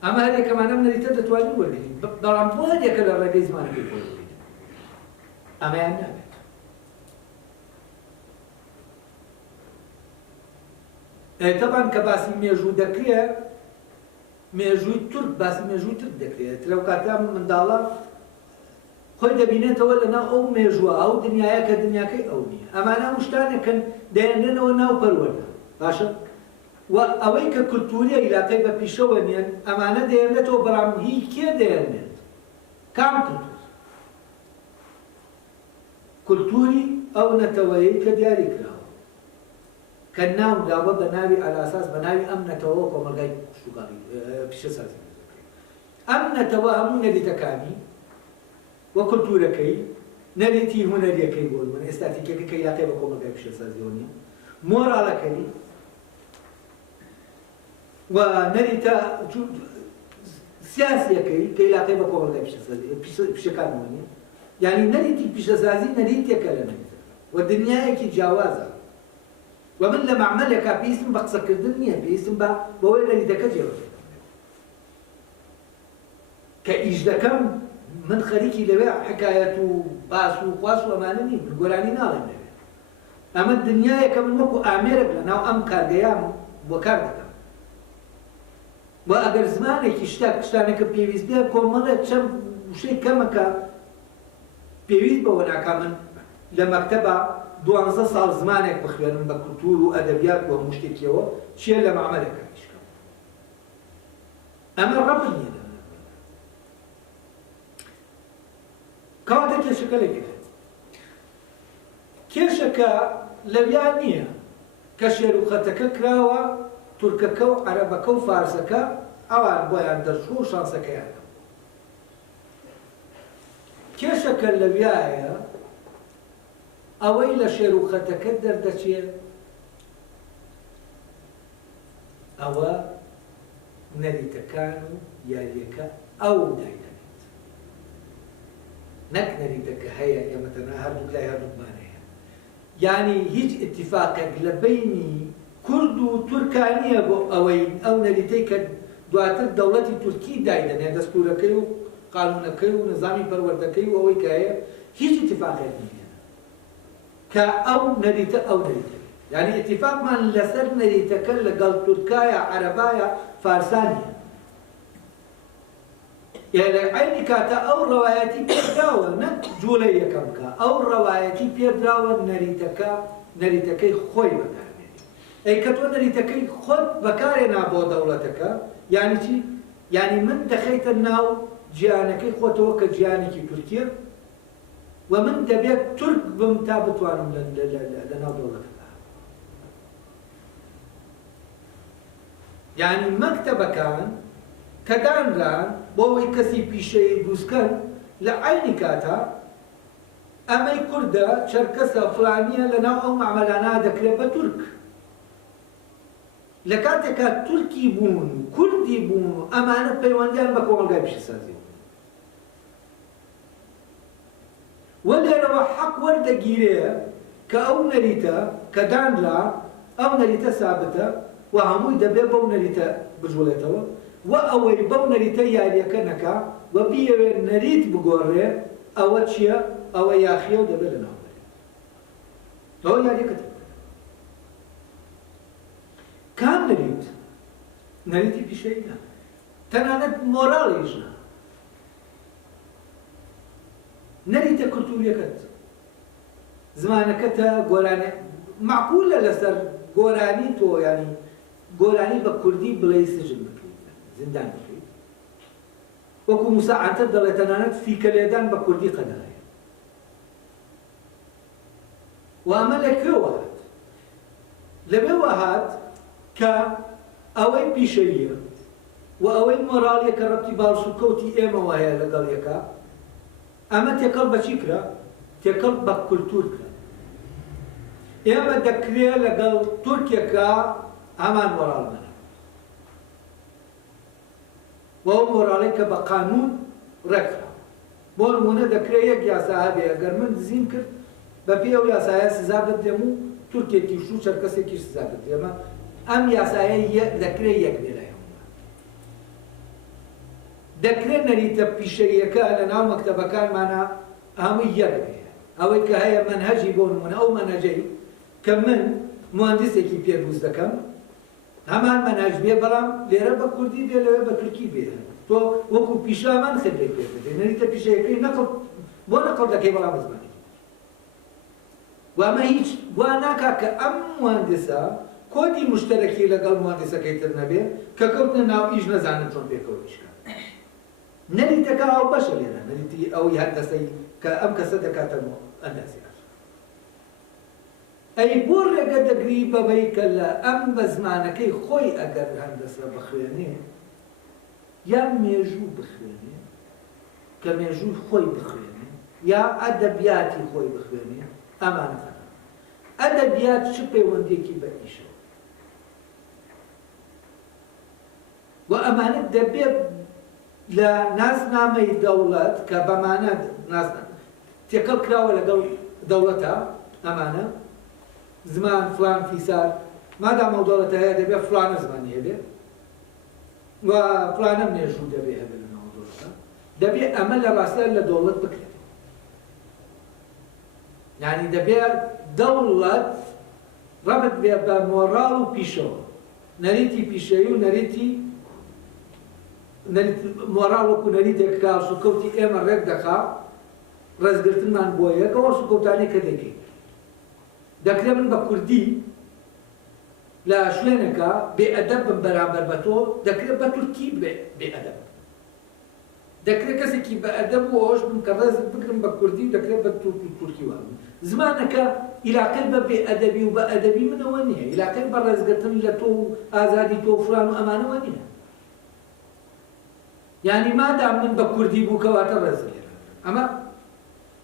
ئەمە هەرێکەمان ئەم نەریتە دەتوانین وەرگرین، بەڵام بۆ هەرێکە لە ڕێگەی زمانەکەی وەرگرین. ئەمەیان نابێت. طبعا کە باسی مێژوو دەکرێت، مێژووی تورک باسی مێژووی تورک دەکرێت. لەو کاتا منداڵە خۆی دەبینێتەوە لەناو ئەو مێژووە، ئەو دنیایە کە دنیاکەی ئەو نییە. ئەمانە هەموو شتانێکن دەیەنێنەوە ناو پەروەردە. باشە؟ و ئەوەی کە کولتوریە عیلاقەی بە پیشەوە نیەن، ئەمانە دەیەنێتەوە بەڵام هیچ کێ دەیەنێت؟ کام کولتور؟ کولتوری ئەو نەتەوەیەی کە دیاری کراوە، کە ناوداوە بە ناوی ئالاساس، بە ناوی ئەم نەتەوە کۆمەلگای پیشەسازی. ئەم نەتەوە هەموو نەریتەکانی وە کولتورەکەی، نەریتی هونەریەکەی بۆ من ئێستاتیکەکە کە عیلاقەی بە کۆمەلگای پیشەسازیەوە نیە، مۆراڵەکەی و نەریتە سیاسیەکەی کە عیلاقەی بە کۆمەلگای پیشەکانەوە نیە. یعنی نەریتی پیشەسازی نەریتێکە لە نەریتە و دنیایەکی جیاوازە. و من لە معمەلێکا پێویستم بە قسەکردن نییە، پێویستم بە بەوەی نەریتەکە جێبەجێ کە ئیش دەکەم. من خەریکی لەوێ حکایەت و باس و خواست و ئەمانە نیم، گۆرانی ناڵێم لەوێ. ئەمە دنیایەکە من وەکو ئامێرێک لە ناو ئەم کارگەیام بۆ کار دەکەم. و ئەگەر زمانێکی شتانێکە پێویست بێ کۆمەڵێک چەند وشەی کەمەکە پێویست بەوە ناکا من لە مەکتەبە 12 ساڵ زمانێک بخوێنم بە کولتور و ئەدەبیات و هەموو شتێکیەوە چیە لە معمەلێکە ئیشکەم. ئەمە ڕەبط نییە. کەواتە کێشەکە لەکرێت. کێشەکە لەویان نییە کە شێر و خەتەکە کراوە تورکەکە و عەرەبەکە و فارسەکە ئەوان بۆیان دەرچوو و شانسەکەیان. کێشەکە لەویایە ئەوەی لە شێر و خەتەکە دەردەچێت ئەوە نەریتەکان و یاریەکە ئەو دایدەنێت، نەک نەریتەکە هەیە ئێمە تەنها هەردووک لای هەردووکمان هەیە. یعنی هیچ ئیتیفاقێک لە بینی کورد و تورکانیە بۆ ئەوەی ئەو نەریتەی کە دواتر دەوڵەتی تورکی دایدەنێت، دەستورەکەی و قانونەکەی و نظامی پەروەردەکەی و ئەوەی کە هەیە، هیچ ئیتیفاقێک نییە کە ئەو نەریتە ئەو نەریتە. یعنی ئیتیفاقمان لەسەر نەریتەکە لەگەڵ تورکایە، عەرەبایە، فارسانیە. لە عینی کاتە ئەو ڕەوایەتی پێدراوە، نەک جوڵەی یەکەم کە ئەو ڕەوایەتی پێدراوە نەریتەکەی خۆی بەکاربێنێت. ئەی کە تۆ نەریتەکەی خۆت بەکارهێنا بۆ دەوڵەتەکە، یعنی چی؟ یعنی من دەخەیتە ناو جیهانەکەی خۆتەوە کە جیهانێکی تورکیە و من دەبێت تورک بم تا بتوانم لە ناو دەوڵەتەکە. یعنی مەکتەبەکان کە دانران بۆ ئەوەی کەسی پیشەیە دروستکەن، لە عینی کاتە ئەمەی کوردە چەرکەسە فلانیە لە ناو ئەو معمەلانە دەکرێت بە تورک. لە کاتێکە تورکی بوون و کوردی بوون و ئەمانە پەیوەندیان بە کۆمەلگای پیشەسازی. وە لێرەوە حەق وەردەگیرێ کە ئەو نەریتە کە دانرا، ئەو نەریتە سابتە و هەمووی دەبێت بەو نەریتە بجوڵێتەوە و ئەوەی بەو نەریتە یاریەکە نەکا و بیەوێ نەریت بگۆڕێ، ئەوە چییە؟ ئەوە یاخیە و دەبێت لە ناوبەرێ. ئەوە یاریەکە کام نەریت؟ نەریتی پیشەی نا، تەنانەت مۆراڵیش نا. نەریتە کولتوریەکەت، زمانەکەتە، گۆرانە معقولە لەسەر گۆرانی تۆ، ینی گۆرانی بە کوردی بڵێی سژن بکەیت. زندان بخیت وەکو موساعاتە دەڵێت تەنانەت فیکە لێدان بە کوردی قەدەغەیە و ئەمە لەکوێوە هات لەبێوە هات کە ئەوەی پیشەویە و ئەوەی مۆراڵیە کە ڕەبتی باڵش و کەوتی ئێمەوە هەیە لەگەڵ یەکە ئەمە تێکەڵ بەچی کرا؟ تێکەڵ بە کولتور کرا ئێمە دەکرێت لەگەڵ تورکێکە هەمان مۆراڵمەنە وەو مۆراڵی کە بە قانون ڕێکرا بۆ نمونە دەکرێت یەک یاسا هەبێ ئەگەر من دزیم کرد بە پێ ئەو یاسایە سزا بدەم و تورکێکیش و چەرکەسێکیش سزا بدەمە ئەم یاسایە دەکرێت یەک بێ لای دەکرێت نەریتە پیشەریەکە لە ناو مەکتەبەکانمانە هەمووی یەک بێ ئەوەی کە هەیە منهەجی بۆ نمونە ئەو مەنهەجەی کە من مهندسێکی پێدروست دەکەم هەمان مەنهەج بێ بەڵام لێرە بە کوردی بێ لەوێ بە تورکی بێ تۆ وەکو پیشامان خبرێک پێ بدەی نەریتە پیشەیەکەی نەقڵ بۆ نەقڵ دەکەی بەڵام زمانی وامە هیچ وا ناکا کە ئەم مهندسە کۆدی مشتەرەکی لەگەڵ مهندسەکەی تر نەبێ کە کەوتنە ناو ئیش نەزانن چۆن پێکەوتیشکە نەریتەکە ئەو بەشە لێرە نەریتی ئەوی هەندەسەی کە ئەم کەسە دەکاتەوە ئەندازیار ئەی بۆ ڕێگە دەگری بەبەی کە لە ئەم بە زمانەکەی خۆی ئەگەر هەندەسە بخوێنێ یا مێژوو بخوێنێ کە مێژوو خۆی بخوێنێ یا ئەدەبیاتی خۆی بخوێنێ ئەمانە ئەدەبیات چ پەیوەندێکی بە ئیشە و ئەمانە دەبێت لە ناسنامەی دەوڵەت کە بەمانە تێکەڵ کراوە لەگەڵ دەوڵەتە ئەمانە زمان فلان فیسار مادام ئەو دەوڵەتە هەیە دەبێت فلانە زمانی هەبێ و فلانە مێژوو دەبێ هەبێ لە ناو دەوڵەتە دەبێت ئەمە لە ڕاستە لە دەوڵەت بکرێت یعنی دەبێت دەوڵەت ڕەبت بێ بە مۆڕاڵ و پیشەوە نەریتی پیشەوی و نەریتی مۆڕاڵ وەکو نەریتێک کە سوکەوتی ئێمە ڕێک دەخا ڕێزگرتنمان بۆ یەکەوە سوکەوتانێک کە دەکەین دەکرێت من بە کوردی لە شوێنێکە بێئەدەب بم بەرامبەر بە تۆ دەکرێت بە تورکی بێئەدەب دەکرێت کەسێکی بە ئەدەب و ئەوش بم کە ڕێزت بگرم بە کوردی دەکرێت بە تورکی وام زمانەکە ئیلاقەت بە بێئەدەبی و بە ئەدەبی منەوە نییە ئیلاقەت بە ڕێزگرتن لە تۆ و ئازادی تۆ فلان و ئەمانەوە نییە یعنی مادام من بە کوردی بوو کەواتە ڕێزگێرە ئەمە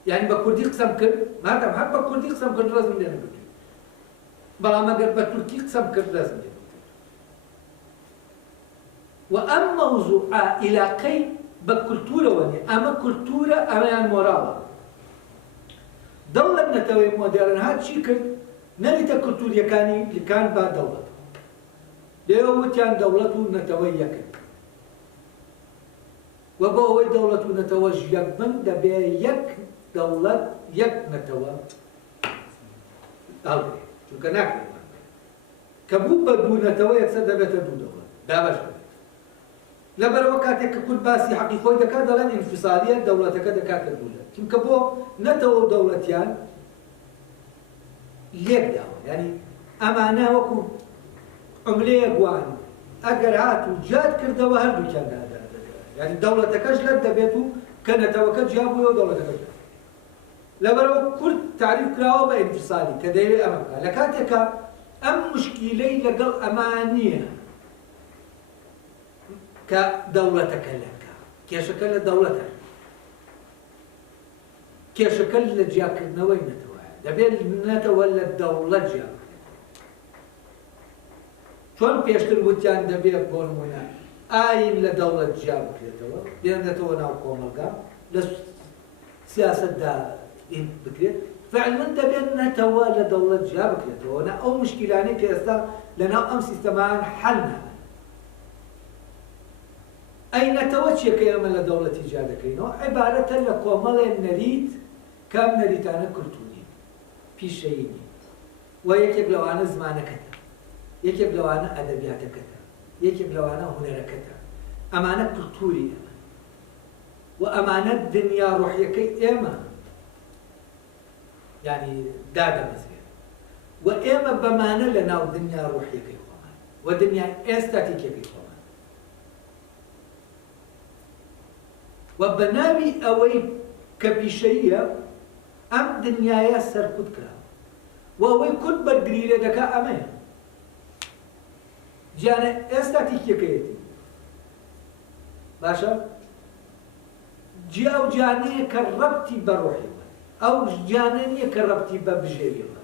یعنی بە کوردی قسەم کرد مادام هەر بە کوردی قسەم کرد ڕێزم لێ نەگرت بەڵام ئەگەر بە تورکی قسەم کرد ڕێزم لێ و ئەم مەوزوعە ئیلاقەی بە کولتورەوە نیە ئەمە کولتورە ئەمەیان مۆراڵە دەوڵەت نەتەوەی مۆدێرن هات چی کرد نەریتە کولتوریەکانی لکان با دەوڵەت لێوە وتیان دەوڵەت و نەتەوەی یەکن و بۆ ئەوەی دەوڵەت و نەتەوەش یەک بن دەبێ یەک دەوڵەت یەک نەتەوە هەڵبێ چونکە ناکرێت کە بوو بە دوو نەتەوە یەکسەر دەبێتە دوو دەوڵەت دابەش بێت لەبەرەوە کاتێک کە کورد باسی حەقی خۆی دەکات دەڵێن ئینفیسالیە دەوڵەتەکە دەکاتە دوولەت چونکە بۆ نەتەوە و دەوڵەتیان لێک داوە یعنی ئەمانە وەکو عملەیە گوان ئەگەر هات و جات کردەوە هەردووکیان یعنی دەوڵەتەکەش لەت دەبێت و کە نەتەوەکە جیا بووە و دەوڵەتەکەش لەبەرەوە کورد تعریف کراوە بە ئینفیسالی کە دەیەوێت ئەمە بکات لە کاتێکە ئەم مشکیلەی لەگەڵ ئەمان نییە کە دەوڵەتەکە لەکە کێشەکە لە دەوڵەتە کێشەکە لە جیاکردنەوەی نەتەوەیە دەبێت نەتەوە لە دەوڵەت جیا چۆن پێشتر وتیان دەبێت بۆ نمونە ئاین لە دەوڵەت جیا بکرێتەوە بێنێتەوە ناو کۆمەلگا لە سیاسەتدا بکرێت فعلا دەبێت نەتەوە لە دەوڵەت جیا بکرێتەوە نە ئەو مشکلانەی کە ئێستا لەناو ئەم سیستەمان حەل نابن ئەی نەتەوە چیەکە ئێمە لە دەوڵەتی جیا دەکەینەوە عیبارەتە لە کۆمەڵێ نەریت کام نەریتانە کولتوری پیشەیی نیت و یەکێک لەوانە زمانەکەتە یەکێک لەوانە ئەدەبیاتەکەتە یەکێک لەوانە هونەرەکەتە ئەمانە کولتوری ئێمە و ئەمانە دنیا ڕۆحیەکەی ئێمە یعنی دادەمەزێت و ئێمە بەمانە لە ناو دنیا ڕۆحیەکەی خۆمان و دنیا ئێستاتیکێکی خۆمان و بە ناوی ئەوەی کە پیشەیە ئەم دنیایە سەرکوت کرا و ئەوەی کورد بەرگری لێ دەکا ئەمەیە. گیانە ئێستا تیکەکەیەتی باشە جیا ئەو گیانەیە کە ڕەبتی بە ڕۆحی وە، ئەو گیانە نییە کە ڕەبتی بە بژێری وە.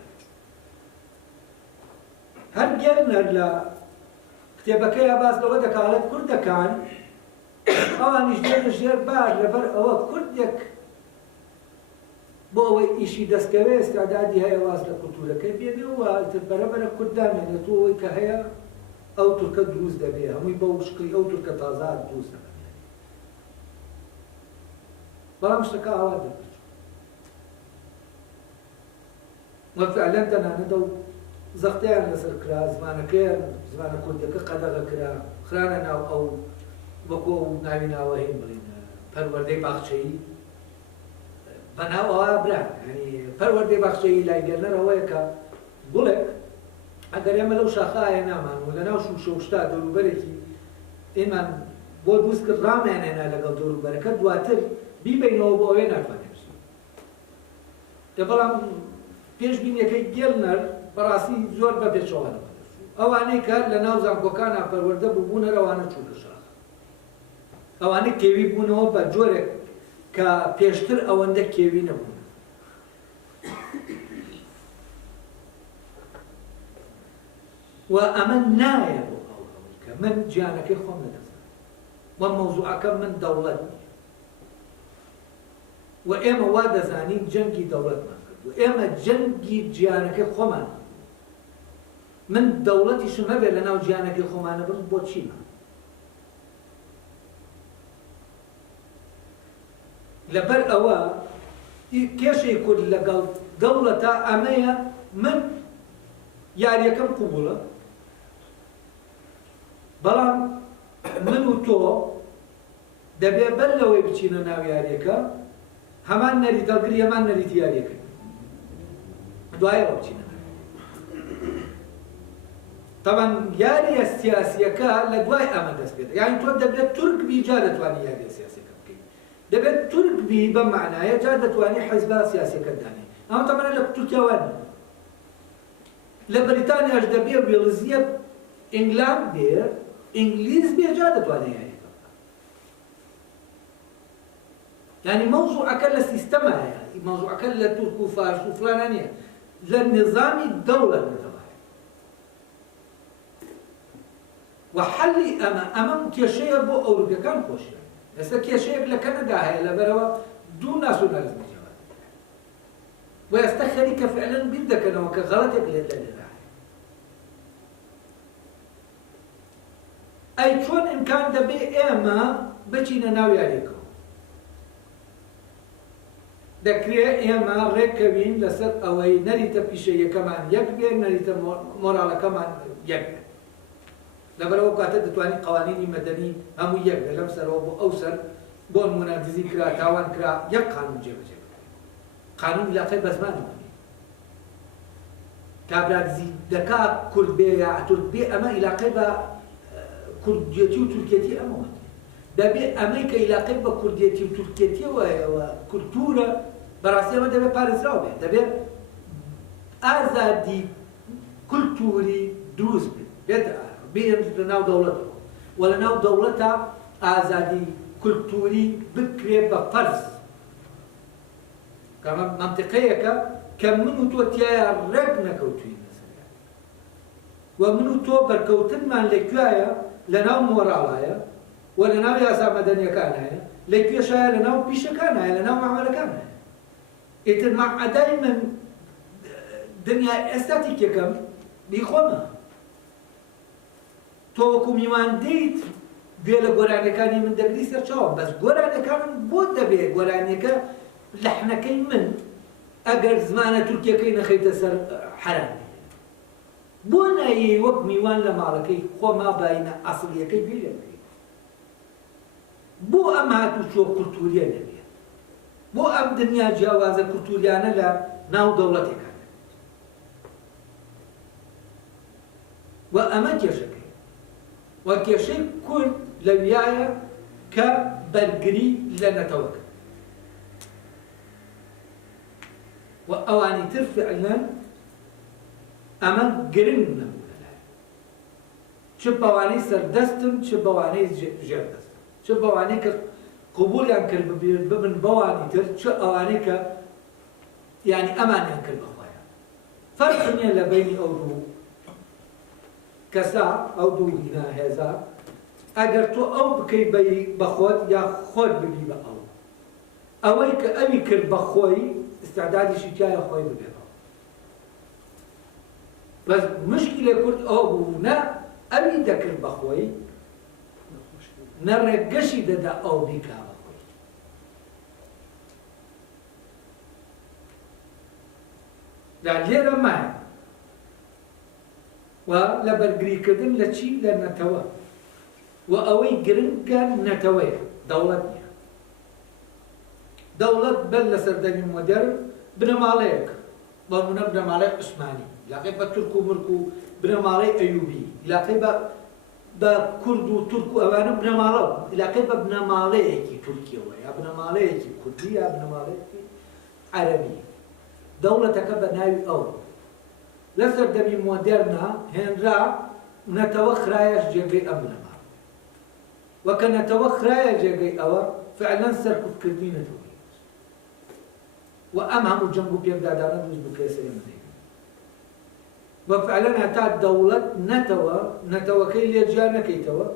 هەر گێرنەر لە کتێبەکەیە باس لەوە دەکاڵێت کوردەکان ئەوانیش دێنە ژێر بار لەبەر ئەوە کوردێک بۆ ئەوەی ئیشی دەستکەوێ ئێستادادی هەیە واز لە کولتورەکەی بێنێ و ئیتر بەرەبەرە کورد دامێنێتەوە ئەوەی کە هەیە ئەو تورکە دروست دەبێ، هەمووی بەو شکلی ئەو تورکە تازات دروست دەبێ. بەڵام شتەکە ئاوا دەبێت وە فعلەن تەنانەتە و زەختەیان لەسەر کرا، زمانەکەیان زمانە کوردەکە قەدەغە کرا، خرانە ناو ئەو وەکو ناوی ناوە هین بڵین پەروەردەی باخچەیی بەناو ئەوە برا، ینی پەروەردەی باخچەیی لایگەرنەر ئەوەیە کە گوڵێک ئەگەر ئێمە لەو شاخایە نامان و لەناو شوشەوشتا دەوروبەرێکی ئێمان بۆ دروست کرد ڕامێنێنا لەگەڵ دەوروبەرەکە دواتر بیبینەوە بۆ ئەوەی ناتوانێت بەڵام پێشبینیەکەی گێڵنەر بەڕاستی زۆر بە پێچەوانە ئەوانەی کە لە ناو زانکۆکانە پەروەردە بووبوونەر ئەوانە چوونە شاخ، ئەوانەی کێوی بوونەوە بە جۆرێک کە پێشتر ئەوەندە کێوی نەبوون. و ئەمە نایە بۆ ئەوەی کە من گیانەکەی خۆم نەدەزانم و مەوزوعەکە من دەوڵەت نییە و ئێمە وا دەزانین جەنگی دەوڵەتمان کرد و ئێمە جەنگی گیانەکەی خۆمان من دەوڵەتیشم هەبێت لە ناو گیانەکەی خۆمانە بم بۆ چیمە؟ لەبەر ئەوە کێشەی کورد لەگەڵ دەوڵەتە ئەمەیە من یاریەکەم قوبوڵە، بەڵام من و تۆ دەبێ بەر لەوەی بچینە ناو یاریەکە هەمان نەریت دەڵگری هەمان نەریتی یاریەکە دوایەوە بچینە. طبعا یاریە سیاسیەکە لە دوای ئەمە دەست پێدە، یعنی تۆ دەبێت تورک بی جا دەتوانی یاریە سیاسیەکە بکەیت، دەبێت تورک بی بە معنایە جا دەتوانی حیزبە سیاسیەکە دانێ. ئەمە تەمەنە لە تورکیاوە نیە، لە بەریتانیاش دەبێ وێڵزیە ئینگلاند بێ ئینگلیز بێ جا دەتوانێت یاریەکە بکات. یعنی مەوزوعەکە لە سیستەمایە، مەوزوعەکە لە تورک و فارس و فلانە نییە، لە نظامی دەوڵەت وحلی ئەمە کێشەیە بۆ ئەوروپیەکان خۆشیە. ئێستا کێشەیەک لە کەنەدا هەیە لەبەرەوە دوو ناسیۆنالیزمی جیاواز و ئێستا خەریکە فعلەن بیر دەکەنەوە کە غەڵەتێک لێدا هەیە. ئەی چۆن ئیمکان دەبێ ئێمە بچینە ناو یاریەکەوە؟ دەکرێت ئێمە ڕێککەوین لەسەر ئەوەی نەریتە پیشەیەکەمان یەک بێ، نەریتە مۆراڵەکەمان یەک بێ. لەبەرەوە کاتە دەتوانین قوانینی مەدەنی هەموو یەک بێ، لەم سەرەوە بۆ ئەو سەر بۆ نمونە دزی کرا، تاوان کرا، یەک قانون جێبەجێ بکرێت. قانون لاقی بە زمانەوەنی کابرا دزی دەکا کورد بێ یا تورک بێ، ئەمە عیلاقەی بە کوردیەتی و تورکێتی ئەمەوە دەبێ. ئەمەی کە عیلاقەی بە کوردیەتی و تورکێتیەوە کولتورە بەڕاستی ئەمە دەبێت پارێزراو بێت، دەبێت ئازادی کولتوری دروست بێت بێن لە ناو دەوڵەتەوە و لە ناو دەوڵەتە ئازادی کولتوری بکرێت بە فەرز. کەمە مەنتیقەیەکە کە من و تۆ تیایە ڕێک نەکەوتوین لەسەریان و من و تۆ بەرکەوتنمان لەکوایە لە ناو مۆراڵایە و لە ناو یاسا مەدەنیەکانایە، لەکوێشایە لە ناو پیشەکانایە، لە ناو مەعامەلەکانایە. ئیتر مەعەدای من دنیا ئێستاتیکەکەم بیخۆمە. تۆ وەکو میواندەیت گوێ لە گۆرانیەکانی من دەگری سەرچاوە، بەس گۆرانیەکانم بۆ دەبێت گۆرانیەکە لەحنەکەی من ئەگەر زمانە تورکیەکەی نەخەیتە سەر حەرام بۆ نایە وەک میوان لە ماڵەکەی خۆما باینە ئەسڵیەکەی بێ بکەیت، بۆ ئەم هاتوچۆ کولتوریە نەبێت، بۆ ئەم دنیا جیاوازە کولتوریانە لە ناو دەوڵەتێکان و ئەمە کێشەکەی و کێشەی کورد لەویایە کە بەرگری لە نەتەوەکە و ئەوانی تر فعلا ئەمە گرنگ نەبوو لەلایەن چ بەوانەی سەردەستن چ بەوانەی ژێردەستن چ بەوانەی کە قبولیان کرد ببن بەوانی تر چ ئەوانەی کە یعنی ئەمانیان کرد بەخۆیان فەرق نییە لە بینی ئەو دوو کەسا ئەو دوو هینا هێزا ئەگەر تۆ ئەو بکەی بە خۆت یا خۆت ببی بە ئەو ئەوەی کە ئەوی کرد بە خۆی استعدادیشی تایە خۆی ببێتەوە بەس مشکلە کورد ئەو بوو نە ئەوی دەکرد بە خۆی نە ڕێگەشی دەدا ئەو بیکا بە خۆی لێرە مایە و لە بەرگریکردن لە چی لە نەتەوە و ئەوەی گرنگە نەتەوەیە دەوڵەت نییە دەوڵەت بەر لە سەردەمی مۆدێرن بنەماڵەیەک بەڵمونە بنەماڵەی عوسمانی لاقی بە تورک و مرک و بنەماڵەی ئەیوبی لاقی بە کورد و تورک و ئەوانە بنەماڵە لاقی بە بنەماڵەیەکی تورکیەوە یا بنەماڵەیەکی کوردی یا بنەماڵەیەکی عەرەبی دەوڵەتەکە بە ناوی ئەو لە سەردەمی مۆدێرنا هێنرا نەتەوە خرایەش جێگەی ئەم بنەماڵ وەکە نەتەوە خرایە جێگەی ئەوە فعلا سەرکوتکردنی نەتەوە و ئەم هەموو جەنگ و پێکدادانە دروست بکرێ سەری مدەی و فعلا هەتا دەوڵەت نەتەوەکەی لێ جیا نەکەیتەوە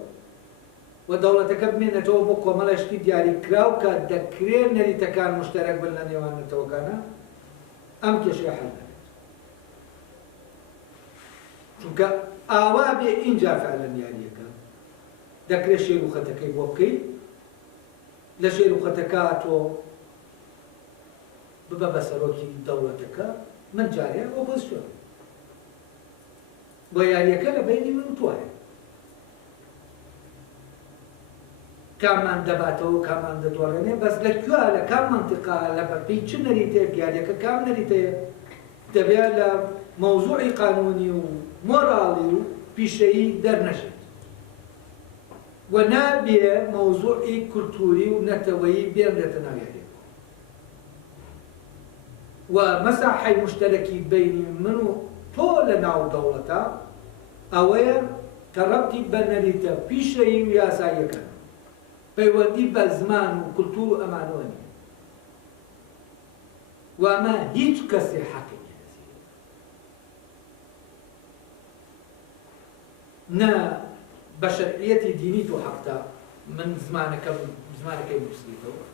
و دەوڵەتەکە بمێنێتەوە بۆ کۆمەڵێشتی دیاریکراو کە دەکرێت نەریتەکان مشتەرەک بن لە نێوان نەتەوەکانە ئەم کێشەیە حەل دەبێت چونکە ئاوا بێ ئینجا فعلا یاریەکە دەکرێت شێر و خەتەکەی بۆ بکەیت لە شێر و خەتەکە تۆ ببە بە سەرۆکی دەوڵەتەکە من جارێ ئۆپۆزیسیۆن بۆ یاریەکە لە بینی من توایە کاممان دەباتەوە کاممان دەدوەڕێنێ بەس لەکوێ لە کام منتیقا لە بەرپەی چ نەریتەیە یاریەکە کام نەریتەیە دەبێت لە مەوزوعی قانونی و مۆراڵی و پیشەیی دەرنەشێت و نابێ مەوزوعی کولتوری و نەتەوەیی بێنرێتە ناو یاریەکە و مەساحەی مشتەرەکی بینی من و تۆ لە ناو دەوڵەتە ئەوەیە کە ڕەبتی بە نەریتە پیشەیی و یاساییەکە پەیوەندی بە زمان و کولتور و ئەمانەوە نیە و ئەمە هیچ کەسێ حەقی نە بە شەرعیەتی دینی تۆ حەقتا من زمانەکەی بسلیتەوە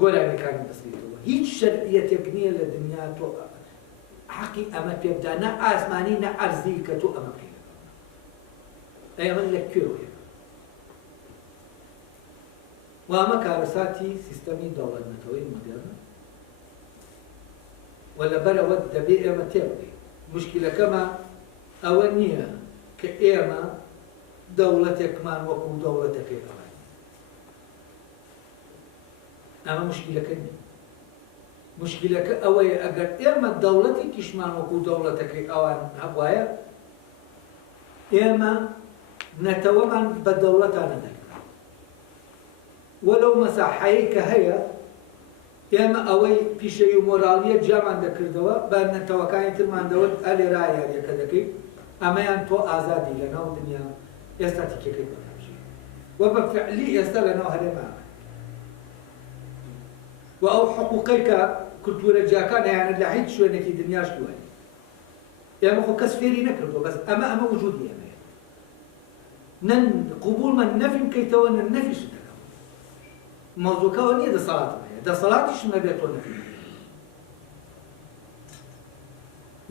گۆرانەکانی بسلیتەوە هیچ شەرعیەتێک نییە لە دنیا تۆ حەقی ئەمە پێ بدە نە ئاسمانی نە ئەرزی کە تۆ ئەمە پێ ئەمە لەکوێوەیە و ئەمە کارەساتی سیستەمی دەوڵەتنەتەوەی مۆدێرنە و لەبەرەوە دەبێت ئێمە تێبگەین مشکلەکەمە ئەوە نییە کە ئێمە دەوڵەتێکمان وەکو دەوڵەتەکەی ئەوان ئەمە مشکلەکە نییە مشکلەکە ئەوەیە ئەگەر ئێمە دەوڵەتی کیشمان وەکو دەوڵەتەکەی ئەوان هەبوایە ئێمە نەتەوەمان بە دەوڵەتانە دەکەین وەلەو مەساحەیە کە هەیە ئێمە ئەوەی پیشەی و مۆراڵیە جامان دەکردەوە بە نەتەوەکانی ترماندەوە ئەلێرا یاریەکە دەکەیت ئەمەیان تۆ ئازادی لە ناو دنیا ئێستا تیکەکەی بەکارژی و بە فعلی ئێستا لە ناو هەرێمە و ئەو حقوقەی کە کولتورە جیاکان هەیەیانە لە هیچ شوێنێکی دنیاش دووەنی ئێمە خۆ کەس فێری نەکردووە بەس ئەمە وجودی ئێمەیە نەن قبوڵمان نەفی بکەیتەوە نە نەفیش دەکەم مەوزوعەکەەوە نییە دەسەڵاتم هەیە دەسەڵاتیشم هەبێت تۆ نەفی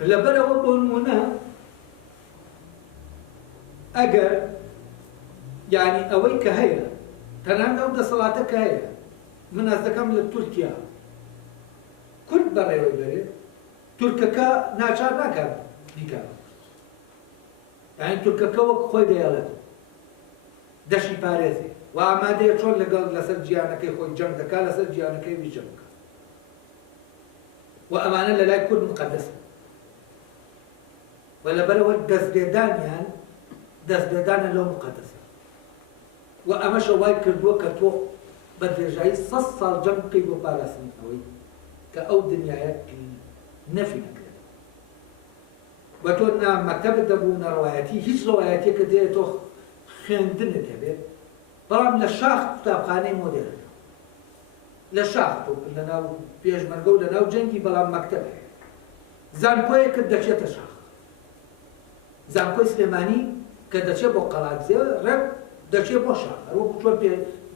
لەبەرەوە بۆ نمونە ئەگەر یعنی ئەوەی کە هەیە تەنانەت ئەو دەسەڵاتە کە هەیە من ئەس دەکەم لە تورکیا کورد بەڕێوەی بەرێت تورکەکە ناچار ناکات بیکات یعنی تورکەکە وەک خۆی دەیەڵێت دەشی پارێزی و ئامادەیە چۆن لەگەڵ لەسەر گیانەکەی خۆی جەنگ دەکات لەسەر گیانەکەی وی جەنگ بکات و ئەمانە لە لای کورد مقەدەسن و لەبەرەوە دەستبێدانیان دەستبێدانە لەو مقەدەسە و ئەمەشە وای کردووە کە تۆ بە درێژایی 100 ساڵ جەنگ بکەی بۆ پاراستنەوەی کە ئەو دنیایە نەفی نەکرێت. بە تۆ نا مەکتەبت دەبوو نەڕەوایەتی هیچ ڕەوایەتێکە دێت تۆ خوێندنت هەبێت، بەڵام لە شاخ قوتابخانەی مۆدێرن لە شاخ تۆ لەناو پێشمەرگە و لەناو جەنگی بەڵام مەکتەب هەیە. زانکۆیەکت دەچێتە شاخ، زانکۆی سلێمانی کە دەچێت بۆ قەڵاتزێ ڕێک دەچێت بۆ شاخ، وەکو چۆن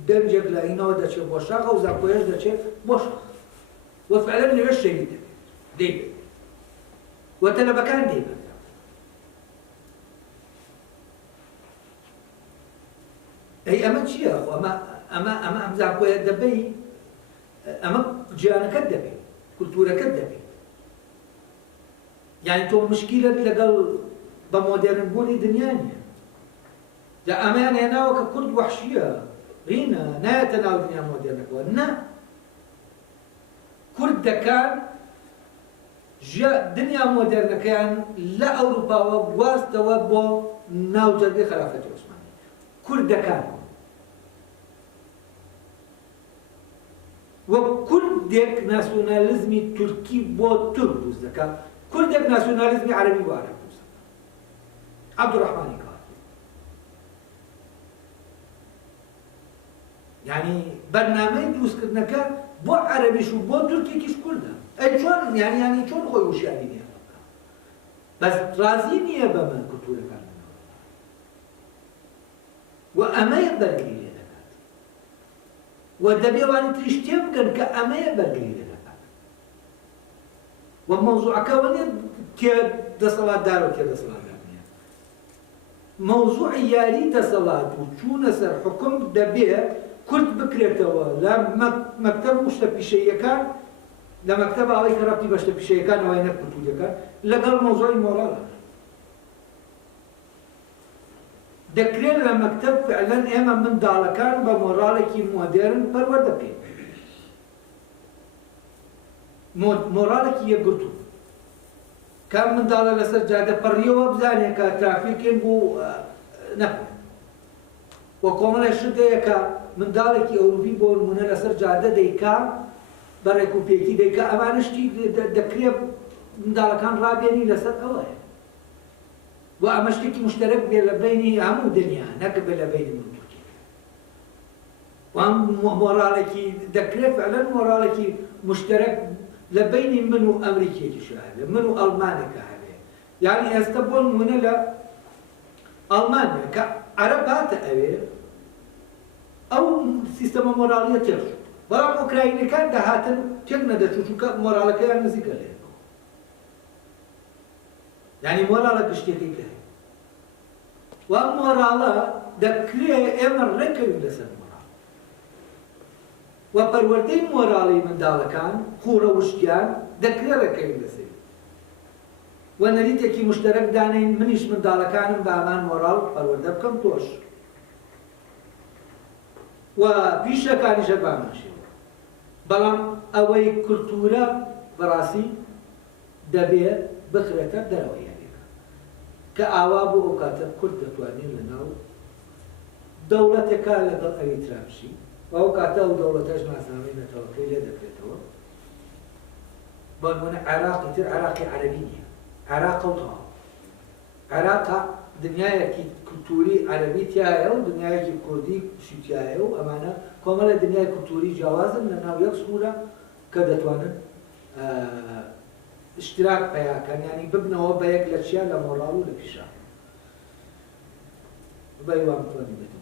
دەنجێک لە ئینەوە دەچێت بۆ شاخ و زانکۆیەش دەچێت بۆ شاخ و فعلا لەوێ شەهید دەبێت و تەلەبەکان دەیبێت. ئەی ئەمە چییە؟ ئەمە زانکۆیە دەبێ، ئەمە گیانەکەت دەبێت، کولتورەکەت دەبێت. یعنی تۆ مشکلت لەگەڵ بە مۆدێرنبوونی دنیا نییە. جا ئەمەیان هێناوە کە کورد وەحشیە، ڕینە نایەتە ناو دنیا مۆدێرنەکەوە. نا، کوردەکان دنیا مۆدێرنەکەیان لە ئەوروپاوە گواستەوە بۆ ناو جەرگەی خلافەتی عوسمانی. کوردەکان وە کوردێک ناسیۆنالیزمی تورکی بۆ تورک دروست دەکات، کوردێک ناسیۆنالیزمی عەرەبی بۆ عەرەب دروست دەکات. عەبدوڕەحمانی کاتی یعنی بەرنامەی دروستکردنەکە بۆ عەرەبیش و بۆ تورکێکیش کوردە. ئەی چۆن یعنی چۆن خۆی وشیاری نییە بەس ڕازی نییە بەمە کولتورەکان و ئەمەیە بەرگری لێ دەکات و دەبێوانی تریش تێ بکەن کە ئەمەیە بەرگری لێ دەکات و مەوزوعەکەوە نیە کێ دەسەڵاتدار و کێ دەسەڵاتدار نییە. مەوزوعی یاری دەسەڵات و چوونە سەر حکم دەبێت کورد بکرێتەوە لە مەکتەب و شتە پیشەییەکان، لە مەکتەب ئەوەی کە ڕەبتی بە شتە پیشەییەکانەوەی نەک کولتوریەکان لەگەڵ مەوزوعی مۆڕاڵە. دەکرێت لە مەکتەب فعلەن ئێمە منداڵەکان بە مۆڕاڵێکی مۆدێرن پەروەردە بکەین، مۆڕاڵێکی یەکگرتوو کام منداڵە لەسەر جادە پەڕیەوە بزانێت کە ترافیکێن بۆ نەکەن و کۆمەڵی شتەیە کە منداڵێکی ئەوروپی بۆ نمونە لەسەر جادە دەیکا بەڕێک و پێکی دەیکا، ئەمانە شتی دەکرێت منداڵەکان ڕابێنی لەسەر ئەوەیە و ئەمە شتێکی مشتەرەک بێ لە بینی هەموو دنیا، نەکە لە بینی من تورکیە. وام مۆڕاڵێکی دەکرێت فعلەن مۆڕاڵێکی مشتەرەک لە بینی من و ئەمریکێکیشە هەبێ، من و ئەڵمانێکە هەبێ. یعنی ئێستا بۆ نمونە لە ئەڵمانیا کە عەرەب هاتە ئەوێ ئەو سیستەمە مۆڕاڵیە تێر شوو، بەڵام ئۆکراینەکان داهاتن تێک نەدەچوو چونکە مۆڕاڵەکەیان نزیکە لێ. یعنی مۆڕاڵە گشتێکی کە هەیە و ئەم مۆڕاڵە دەکرێت ئێمە ڕێکەوین لەسەر مۆڕاڵ و پەروەردەی مۆڕاڵی منداڵەکان خوڕە وشتیان دەکرێت ڕێکەوین لەسەر و نەریتێکی مشتەرەک دانین منیش منداڵەکانم بە ئامان مۆڕاڵ پەروەردە بکەم تۆش و پیشەکانیشە باماشێت. بەڵام ئەوەی کولتورە بەڕاستی دەبێت بخرێتە دەرەوە یاریەکە کە ئاوا بۆ ئەو کاتە کورد دەتوانێت لەناو دەوڵەتێکە لەگەڵ ئەوی ترابشی و ئەو کاتە ئەو دەوڵەتەش ناسنامەی نەتەوەکەی لێ دەکرێتەوە. بۆ نمونە عێراقی تر عێراقی عەرەبی نییە، عێراق و تەواو عێراقا دنیایەکی کولتوری عەرەبی تایە و دنیایەکی کوردی شتیایە و ئەمانە کۆمەڵە دنیای کولتوری جیاوازن لەناو یەک سوورە کە دەتوانن اشتراک پیاکەن، یعنی ببنەوە بە یەک لە چیان لە مۆڕاڵ و لە پیشە بەی وام توانی بێت.